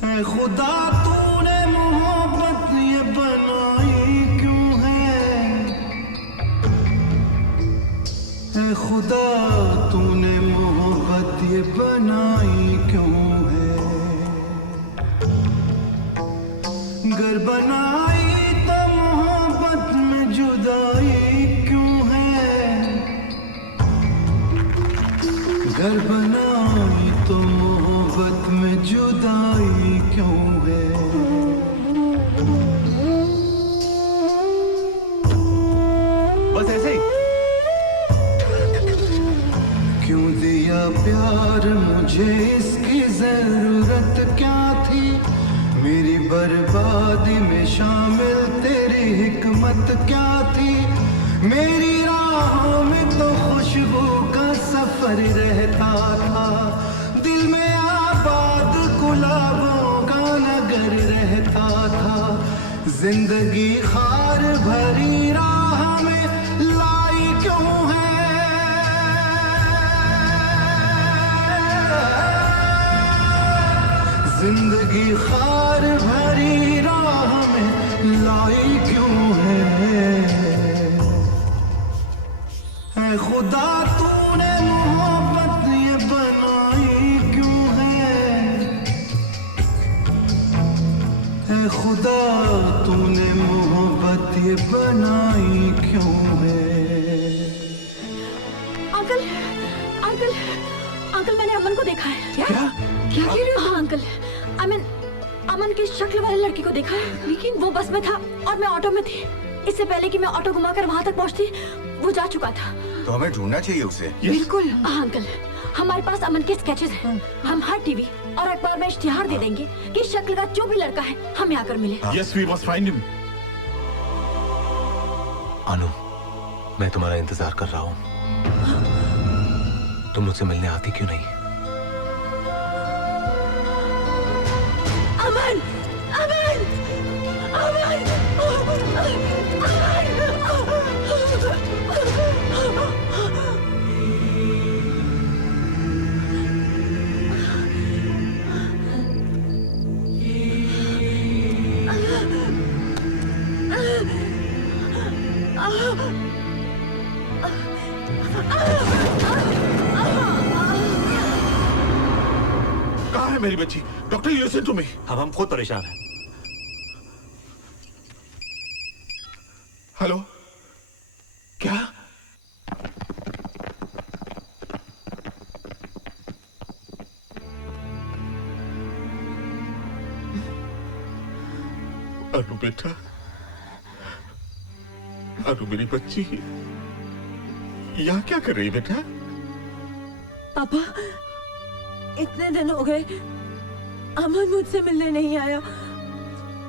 है खुदा, तूने मोहब्बत ये बनाई क्यों है? है खुदा, तूने मोहब्बत ये बनाई क्यों है? घर बनाई तो मोहब्बत में जुदाई क्यों है? घर बनाई तो मोहब्बत में जुदाई क्यों है? बस ऐसे ही। क्यों दिया प्यार मुझे, इसकी जरूरत क्या थी? मेरी बर्बादी में शामिल तेरी हिकमत क्या थी? मेरी राहों में तो खुशबू का सफर रहता था, दिल में आबाद गुलाबों का नगर रहता था। जिंदगी खार भरी राह में लाई क्यों है? जिंदगी खार भरी राह में लाई क्यों है? है खुदा तूने मोहब्बत ये बनाई क्यों है खुदा तूने मोहब्बत ये बनाई क्यों है। अंकल अंकल अंकल मैंने अमन को देखा है। क्या कह रहे हो? हाँ अंकल, अमन की शक्ल वाले लड़की को देखा है, लेकिन वो बस में था और मैं ऑटो में थी। इससे पहले कि मैं ऑटो घुमाकर वहाँ तक पहुँचती वो जा चुका था। तो हमें ढूंढना चाहिए उसे। बिल्कुल। हाँ अंकल, हमारे पास अमन के स्केचेस हैं। हम हर टीवी और अखबार में इश्तिहार दे देंगे कि इस शक्ल का जो भी लड़का है हमें आकर मिले। Yes, we must find him. अनु, मैं तुम्हारा इंतजार कर रहा हूँ। तुम मुझसे मिलने आती क्यों नहीं? अमन अमन अमन कहाँ है मेरी बच्ची? Doctor, listen to me. हम खुद परेशान हैं। हेलो, क्या? अनु बेटा, अनु मेरी बच्ची, यहाँ क्या कर रही बेटा? पापा, इतने दिन हो गए अमन मुझसे मिलने नहीं आया,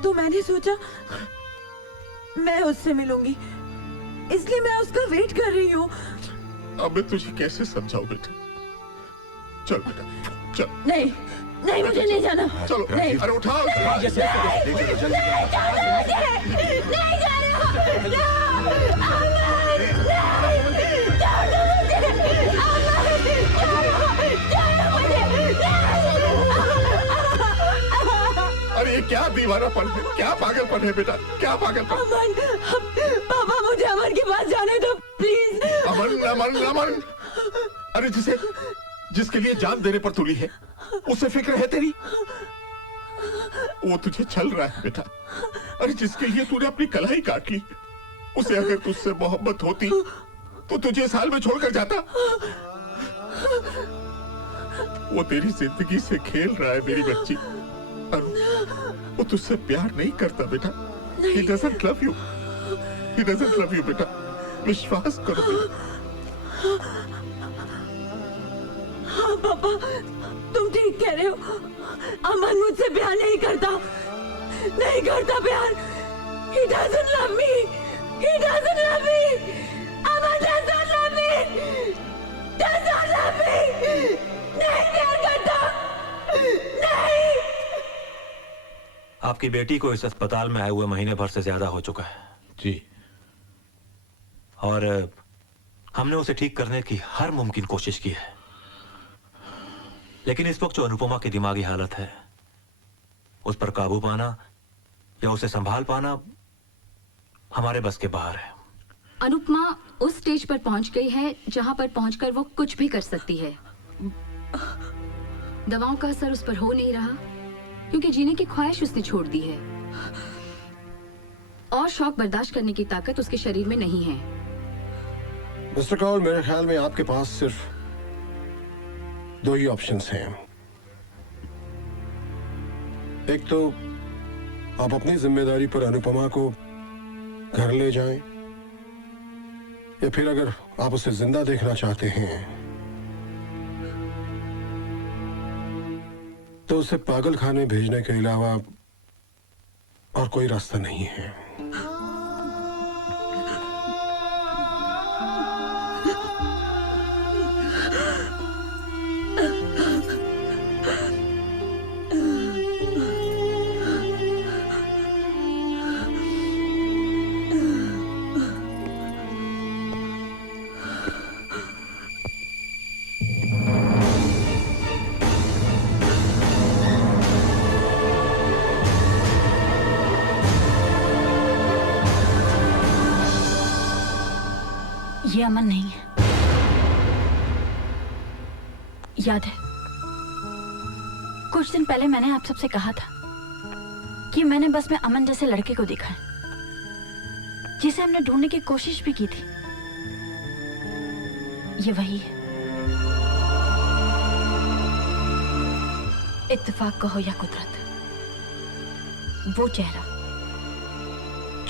तो मैंने सोचा मैं उससे मिलूंगी, इसलिए मैं उसका वेट कर रही हूँ। अब मैं तुझे कैसे समझाऊं बेटा? चल बेटा, चल। नहीं नहीं, मुझे नहीं जाना। चलो, नहीं। अरे उठाओ। नहीं अरे ये क्या दीवानापन है, क्या पागलपन है बेटा, क्या पागलपन? अमन, पापा मुझे अमन के पास जाने दो प्लीज। अमन अमन अमन, अरे जिसके लिए जान देने पर तुली है उसे फिक्र है तेरी? वो तुझे छल रहा है बेटा। अरे जिसके लिए तूने अपनी कलाई काट ली, उसे अगर तुझसे मोहब्बत होती तो तुझे इस हाल में छोड़कर जाता। वो तेरी जिंदगी से खेल रहा है मेरी बच्ची। वो तुझसे प्यार नहीं करता बेटा। He doesn't love you. He doesn't love you बेटा। विश्वास करो बेटा। हाँ पापा, तुम ठीक कह रहे हो। अमन मुझसे प्यार नहीं करता, नहीं करता प्यार। He doesn't love me. He doesn't love me. Aman doesn't love me. Doesn't love me. नहीं प्यार करता, नहीं। आपकी बेटी को इस अस्पताल में आए हुए महीने भर से ज्यादा हो चुका है जी, और हमने उसे ठीक करने की हर मुमकिन कोशिश की है, लेकिन इस वक्त जो अनुपमा की दिमागी हालत है, उस पर काबू पाना या उसे संभाल पाना हमारे बस के बाहर है। अनुपमा उस स्टेज पर पहुंच गई है जहां पर पहुंचकर वो कुछ भी कर सकती है। दवाओं का असर उस पर हो नहीं रहा क्योंकि जीने की ख्वाहिश उसने छोड़ दी है, और शौक बर्दाश्त करने की ताकत उसके शरीर में नहीं है। मिस्टर कौल, मेरे ख्याल में आपके पास सिर्फ दो ही ऑप्शंस हैं। एक तो आप अपनी जिम्मेदारी पर अनुपमा को घर ले जाएं, या फिर अगर आप उसे जिंदा देखना चाहते हैं तो उसे पागल खाने भेजने के अलावा और कोई रास्ता नहीं है। ये अमन नहीं है। याद है कुछ दिन पहले मैंने आप सबसे कहा था कि मैंने बस में अमन जैसे लड़के को देखा है जिसे हमने ढूंढने की कोशिश भी की थी। ये वही है। इत्तेफाक कहो या कुदरत, वो चेहरा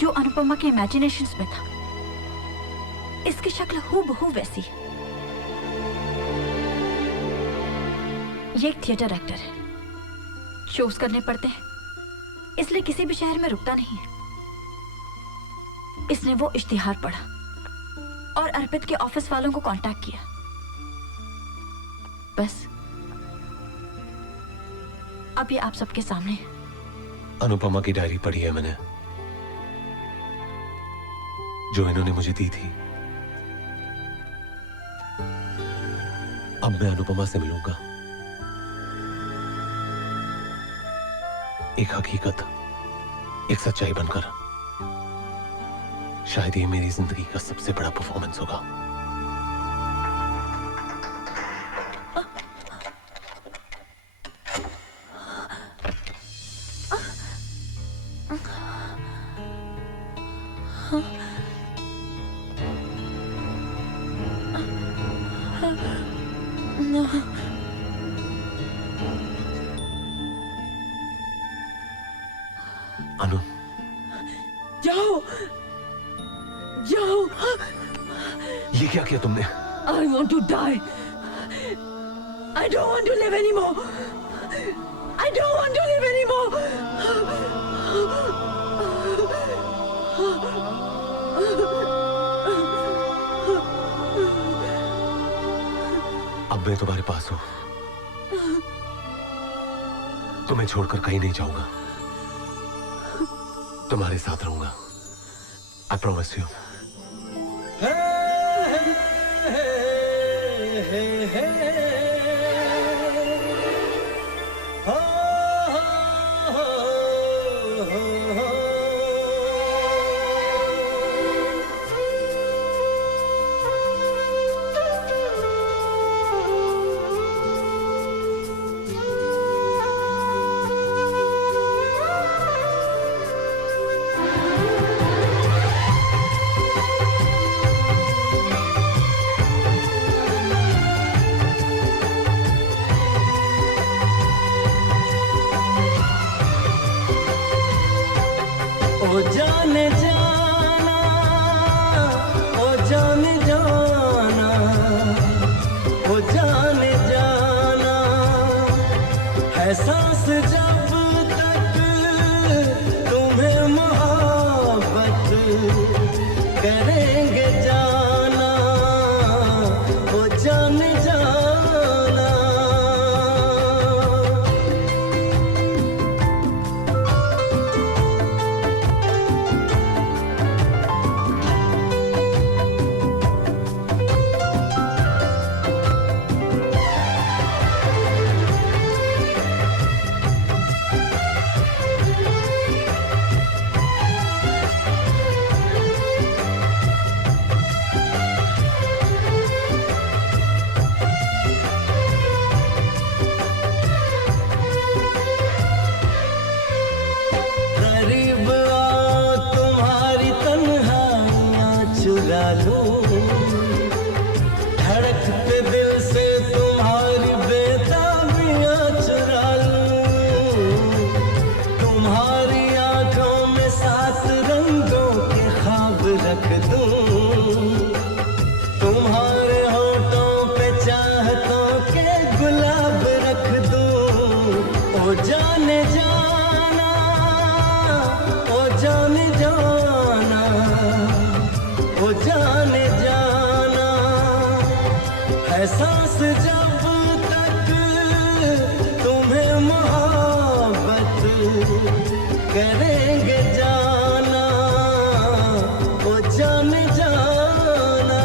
जो अनुपमा के इमेजिनेशंस में था, इसकी शक्ल हूबहू वैसी है। ये एक थिएटर एक्टर है, शोज करने पड़ते हैं इसलिए किसी भी शहर में रुकता नहीं है। इसने वो इश्तिहार पढ़ा और अर्पित के ऑफिस वालों को कांटेक्ट किया। बस अब ये आप सबके सामने है। अनुपमा की डायरी पढ़ी है मैंने, जो इन्होंने मुझे दी थी। अब मैं अनुपमा से मिलूंगा, एक हकीकत, एक सच्चाई बनकर। शायद ये मेरी जिंदगी का सबसे बड़ा परफॉर्मेंस होगा। अनु, जाओ जाओ। ये क्या किया तुमने? I want to die. I don't want to live anymore. I don't want to live anymore. अब मैं तुम्हारे पास हूं, तुम्हें छोड़कर कहीं नहीं जाऊंगा, तुम्हारे साथ रहूंगा। I promise you. ओ जाने जाना, ओ जाने जाना, ओ जाने जाना, है सांस जब तक तुम्हें मोहब्बत करेंगे जाना, ओ जाने जाना। करीब आओ तुम्हारी तन्हाइयाँ चुरा लूं, धड़कते दिल से तुम्हारी बेताबियाँ चुरा लूं, तुम्हारी आंखों में 7 रंगों के ख्वाब रख दूं, तुम्हारे होठों पे चाहतों के गुलाब रख दूं। ओ जाने जाना, ओ जाने जाना, ओ जाने जाना, है सांस जब तक तुम्हें मोहब्बत करेंगे जाना, ओ जाने जाना।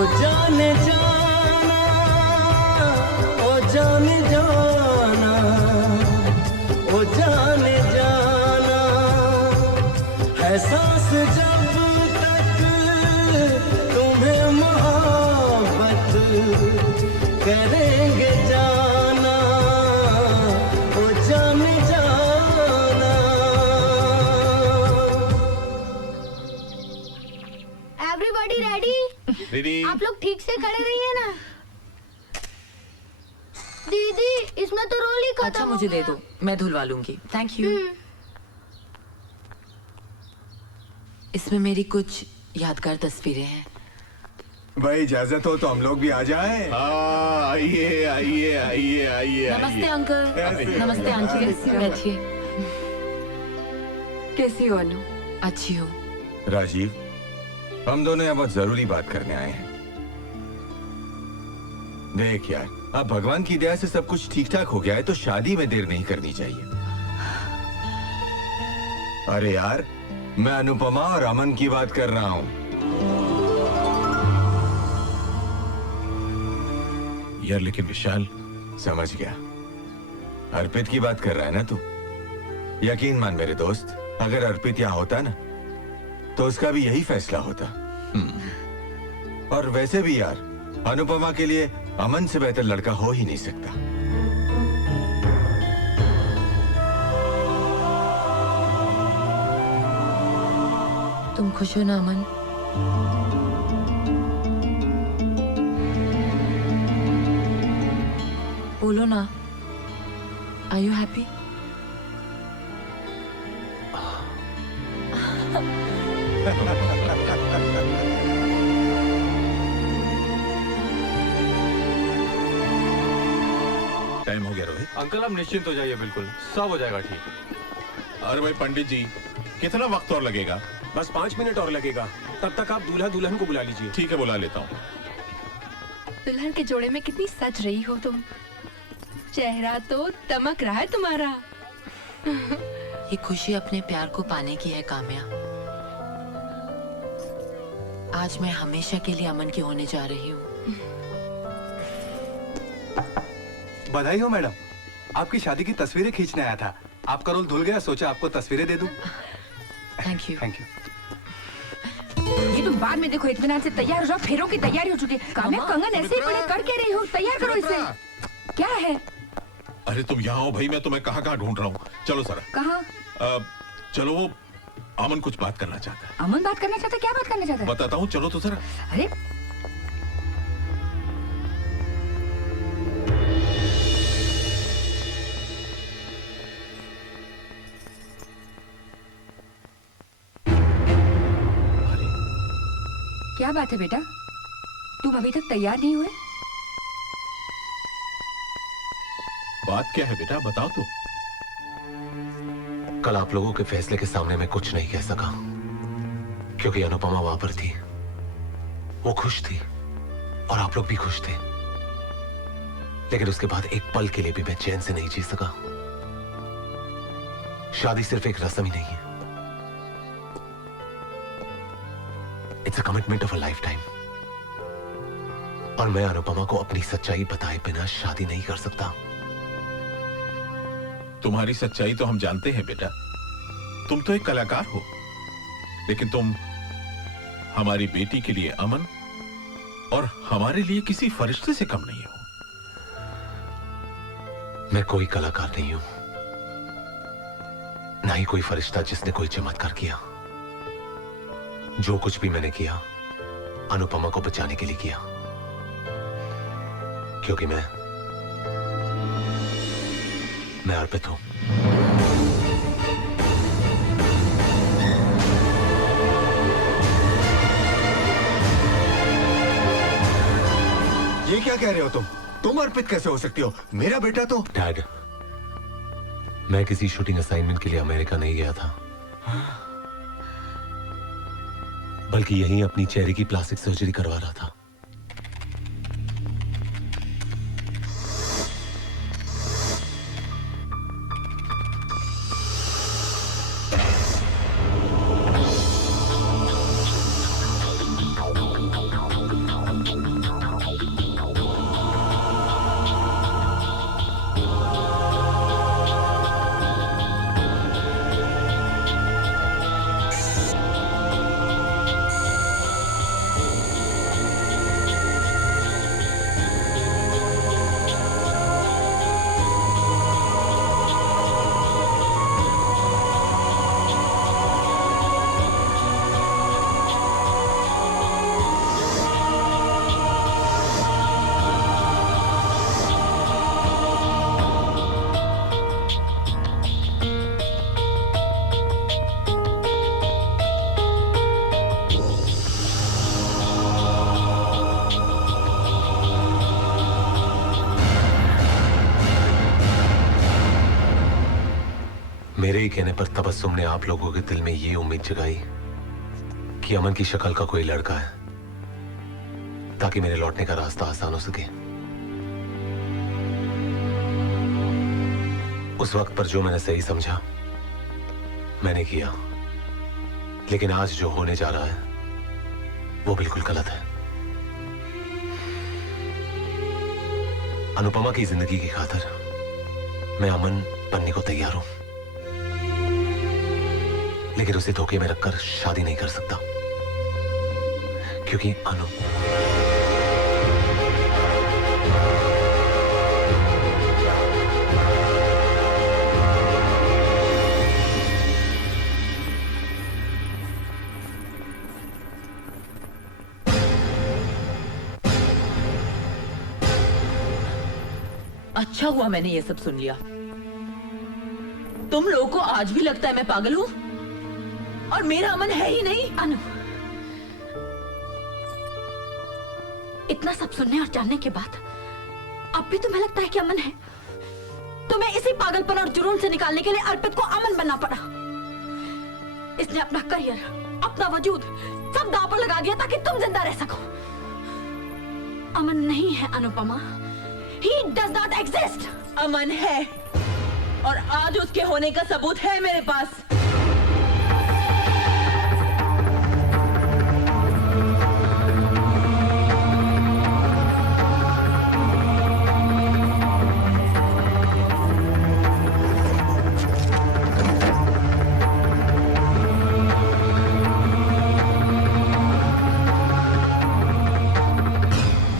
ओ जाने जाना, ओ जाने जाना, ओ जाने जाना, है सांस जब तक तुम्हें मोहब्बत करेंगे जाना, ओ जाने जाना। Everybody ready? रेडी। आप लोग ठीक से खड़े रहिए ना। दीदी इसमें तो रोल ही खत्म अच्छा हो मुझे दे गया। दो, मैं धुलवा लूंगी। Thank you. इसमें मेरी कुछ यादगार तस्वीरें हैं। भाई इजाजत हो तो हम लोग भी आ जाए। आइए आइए आइए आइए। नमस्ते अंकल। नमस्ते आंटी। बैठिए। कैसी हो अनु? अच्छी हो। राजीव, हम दोनों यहाँ बहुत जरूरी बात करने आए हैं। देख यार, अब भगवान की दया से सब कुछ ठीक ठाक हो गया है तो शादी में देर नहीं करनी चाहिए। अरे यार, मैं अनुपमा और अमन की बात कर रहा हूँ। यार लेकिन विशाल। समझ गया, अर्पित की बात कर रहा है ना तू? यकीन मान मेरे दोस्त, अगर अर्पित यहाँ होता ना तो उसका भी यही फैसला होता। और वैसे भी यार, अनुपमा के लिए अमन से बेहतर लड़का हो ही नहीं सकता। तुम खुश हो ना अमन? बोलो ना, आर यू हैप्पी? टाइम हो गया रोहित। अंकल आप निश्चिंत हो जाइए, बिल्कुल सब हो जाएगा ठीक। अरे भाई पंडित जी, कितना वक्त और लगेगा? बस 5 मिनट और लगेगा। तब तक आप दूल्हा दुल्हन को बुला लीजिए। ठीक है, बुला लेता हूँ। दुल्हन के जोड़े में कितनी सज रही हो तुम। चेहरा तो दमक रहा है तुम्हारा। ये खुशी अपने प्यार को पाने की है काम्या। आज मैं हमेशा के लिए अमन की होने जा रही हूँ। बधाई हो मैडम, आपकी शादी की तस्वीरें खींचने आया था। आपका रोल धुल गया, सोचा आपको तस्वीरें दे दूं। Thank you. Thank you. ये तुम बाद में देखो, इत्मीनान से तैयार हो जाओ, फेरों की तैयारी हो चुकी है। काम्या कंगन ऐसे ही पड़े, कर क्या रही हो? तैयार करो इसे। क्या है? अरे तुम यहाँ हो भाई, मैं तुम्हें कहाँ कहाँ ढूंढ रहा हूँ। चलो सर। कहाँ? चलो, वो अमन कुछ बात करना चाहता है। अमन बात करना चाहता है? क्या बात करना चाहता है? बताता हूँ, चलो तो सर। अरे क्या बात है बेटा, तुम अभी तक तैयार नहीं हुए? बात क्या है बेटा, बताओ तो। कल आप लोगों के फैसले के सामने मैं कुछ नहीं कह सका क्योंकि अनुपमा वहां पर थी। वो खुश थी और आप लोग भी खुश थे, लेकिन उसके बाद एक पल के लिए भी मैं चैन से नहीं जी सका। शादी सिर्फ एक रस्म ही नहीं है, it's a commitment of a life time. और मैं अनुपमा को अपनी सच्चाई बताए बिना शादी नहीं कर सकता। तुम्हारी सच्चाई तो हम जानते हैं बेटा, तुम तो एक कलाकार हो, लेकिन तुम हमारी बेटी के लिए अमन और हमारे लिए किसी फरिश्ते से कम नहीं हो। मैं कोई कलाकार नहीं हूं, ना ही कोई फरिश्ता जिसने कोई चमत्कार किया। जो कुछ भी मैंने किया अनुपमा को बचाने के लिए किया, क्योंकि मैं अर्पित हूं। ये क्या कह रहे हो तुम अर्पित कैसे हो सकती हो? मेरा बेटा तो। डैड, मैं किसी शूटिंग असाइनमेंट के लिए अमेरिका नहीं गया था, बल्कि यहीं अपनी चेहरे की प्लास्टिक सर्जरी करवा रहा था। मेरे ही कहने पर तबस्सुम ने आप लोगों के दिल में ये उम्मीद जगाई कि अमन की शक्ल का कोई लड़का है, ताकि मेरे लौटने का रास्ता आसान हो सके। उस वक्त पर जो मैंने सही समझा मैंने किया, लेकिन आज जो होने जा रहा है वो बिल्कुल गलत है। अनुपमा की जिंदगी की खातिर मैं अमन बनने को तैयार हूं, लेकिन उसे धोखे में रखकर शादी नहीं कर सकता, क्योंकि अनु अच्छा हुआ मैंने ये सब सुन लिया। तुम लोगों को आज भी लगता है मैं पागल हूं और मेरा अमन है ही नहीं। अनु, इतना सब सुनने और जानने के बाद अब भी तुम्हें लगता है कि अमन है? तुम्हें इसी पागलपन और जुनून से निकालने के लिए अर्पित को अमन बनना पड़ा। इसने अपना करियर, अपना वजूद सब दांव पर लगा दिया ताकि तुम जिंदा रह सको। अमन नहीं है Anupama, He does not exist. अमन है और आज उसके होने का सबूत है मेरे पास।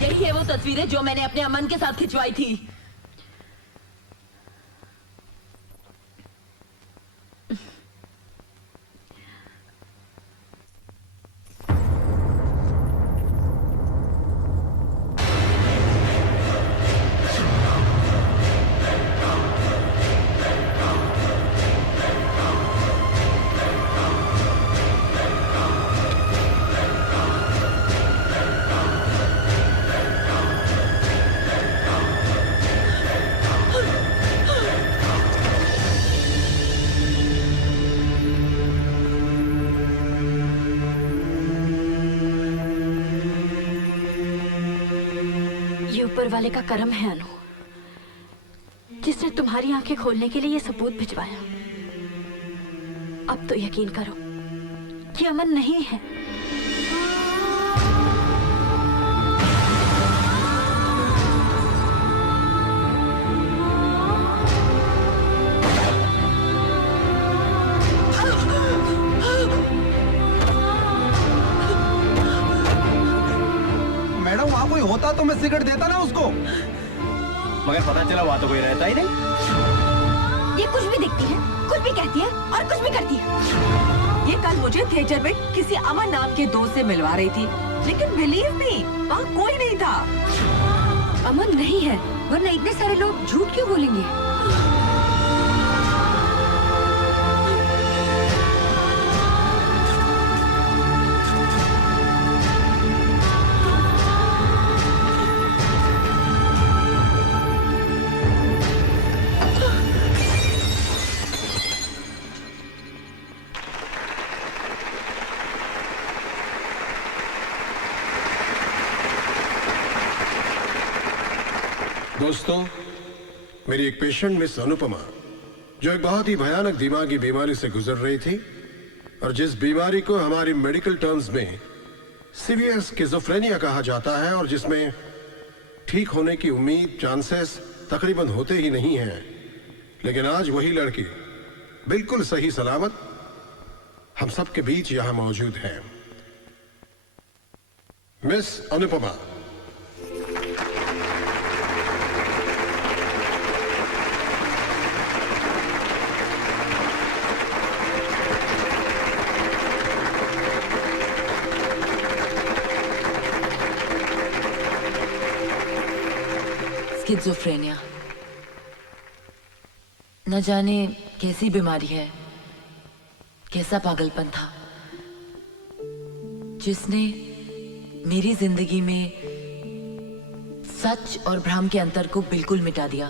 यही है वो तस्वीरें जो मैंने अपने अमन के साथ खिंचवाई थी। ऊपर वाले का करम है अनु, जिसने तुम्हारी आंखें खोलने के लिए ये सबूत भिजवाया। अब तो यकीन करो कि अमन नहीं है। मैडम वहाँ कोई होता तो मैं सिगरेट देता ना उसको। मगर पता चला वहाँ तो कोई रहता ही नहीं। ये कुछ भी दिखती है, कुछ भी कहती है और कुछ भी करती है। ये कल मुझे थिएटर में किसी अमन नाम के दोस्त से मिलवा रही थी, लेकिन बिलीव मी वहाँ कोई नहीं था। अमन नहीं है, वरना इतने सारे लोग झूठ क्यों बोलेंगे? दोस्तों, मेरी एक पेशेंट मिस अनुपमा, जो एक बहुत ही भयानक दिमागी बीमारी से गुजर रही थी और जिस बीमारी को हमारी मेडिकल टर्म्स में सीवियर स्किज़ोफ्रेनिया कहा जाता है और जिसमें ठीक होने की उम्मीद, चांसेस तकरीबन होते ही नहीं हैं, लेकिन आज वही लड़की बिल्कुल सही सलामत हम सबके बीच यहां मौजूद है। मिस अनुपमा। स्किज़ोफ्रेनिया न जाने कैसी बीमारी है, कैसा पागलपन था जिसने मेरी जिंदगी में सच और भ्रम के अंतर को बिल्कुल मिटा दिया।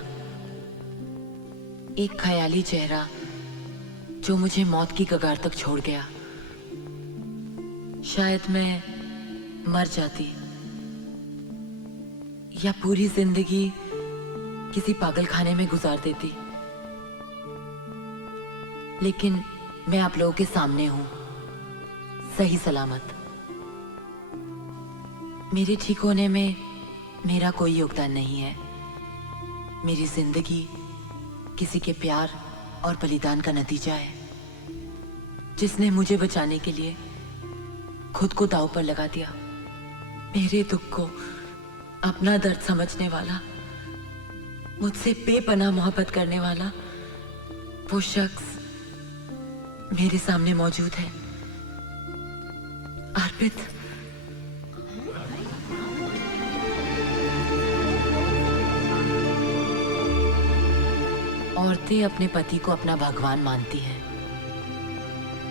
एक ख्याली चेहरा जो मुझे मौत की कगार तक छोड़ गया। शायद मैं मर जाती या पूरी जिंदगी किसी पागल खाने में गुजार देती, लेकिन मैं आप लोगों के सामने हूं, सही सलामत। मेरे ठीक होने में मेरा कोई योगदान नहीं है। मेरी जिंदगी किसी के प्यार और बलिदान का नतीजा है, जिसने मुझे बचाने के लिए खुद को दांव पर लगा दिया। मेरे दुख को अपना दर्द समझने वाला, मुझसे बेपनाह मोहब्बत करने वाला वो शख्स मेरे सामने मौजूद है। अर्पित। औरतें अपने पति को अपना भगवान मानती हैं,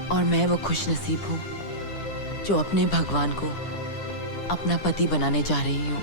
और मैं वो खुशनसीब हूं जो अपने भगवान को अपना पति बनाने जा रही हूं।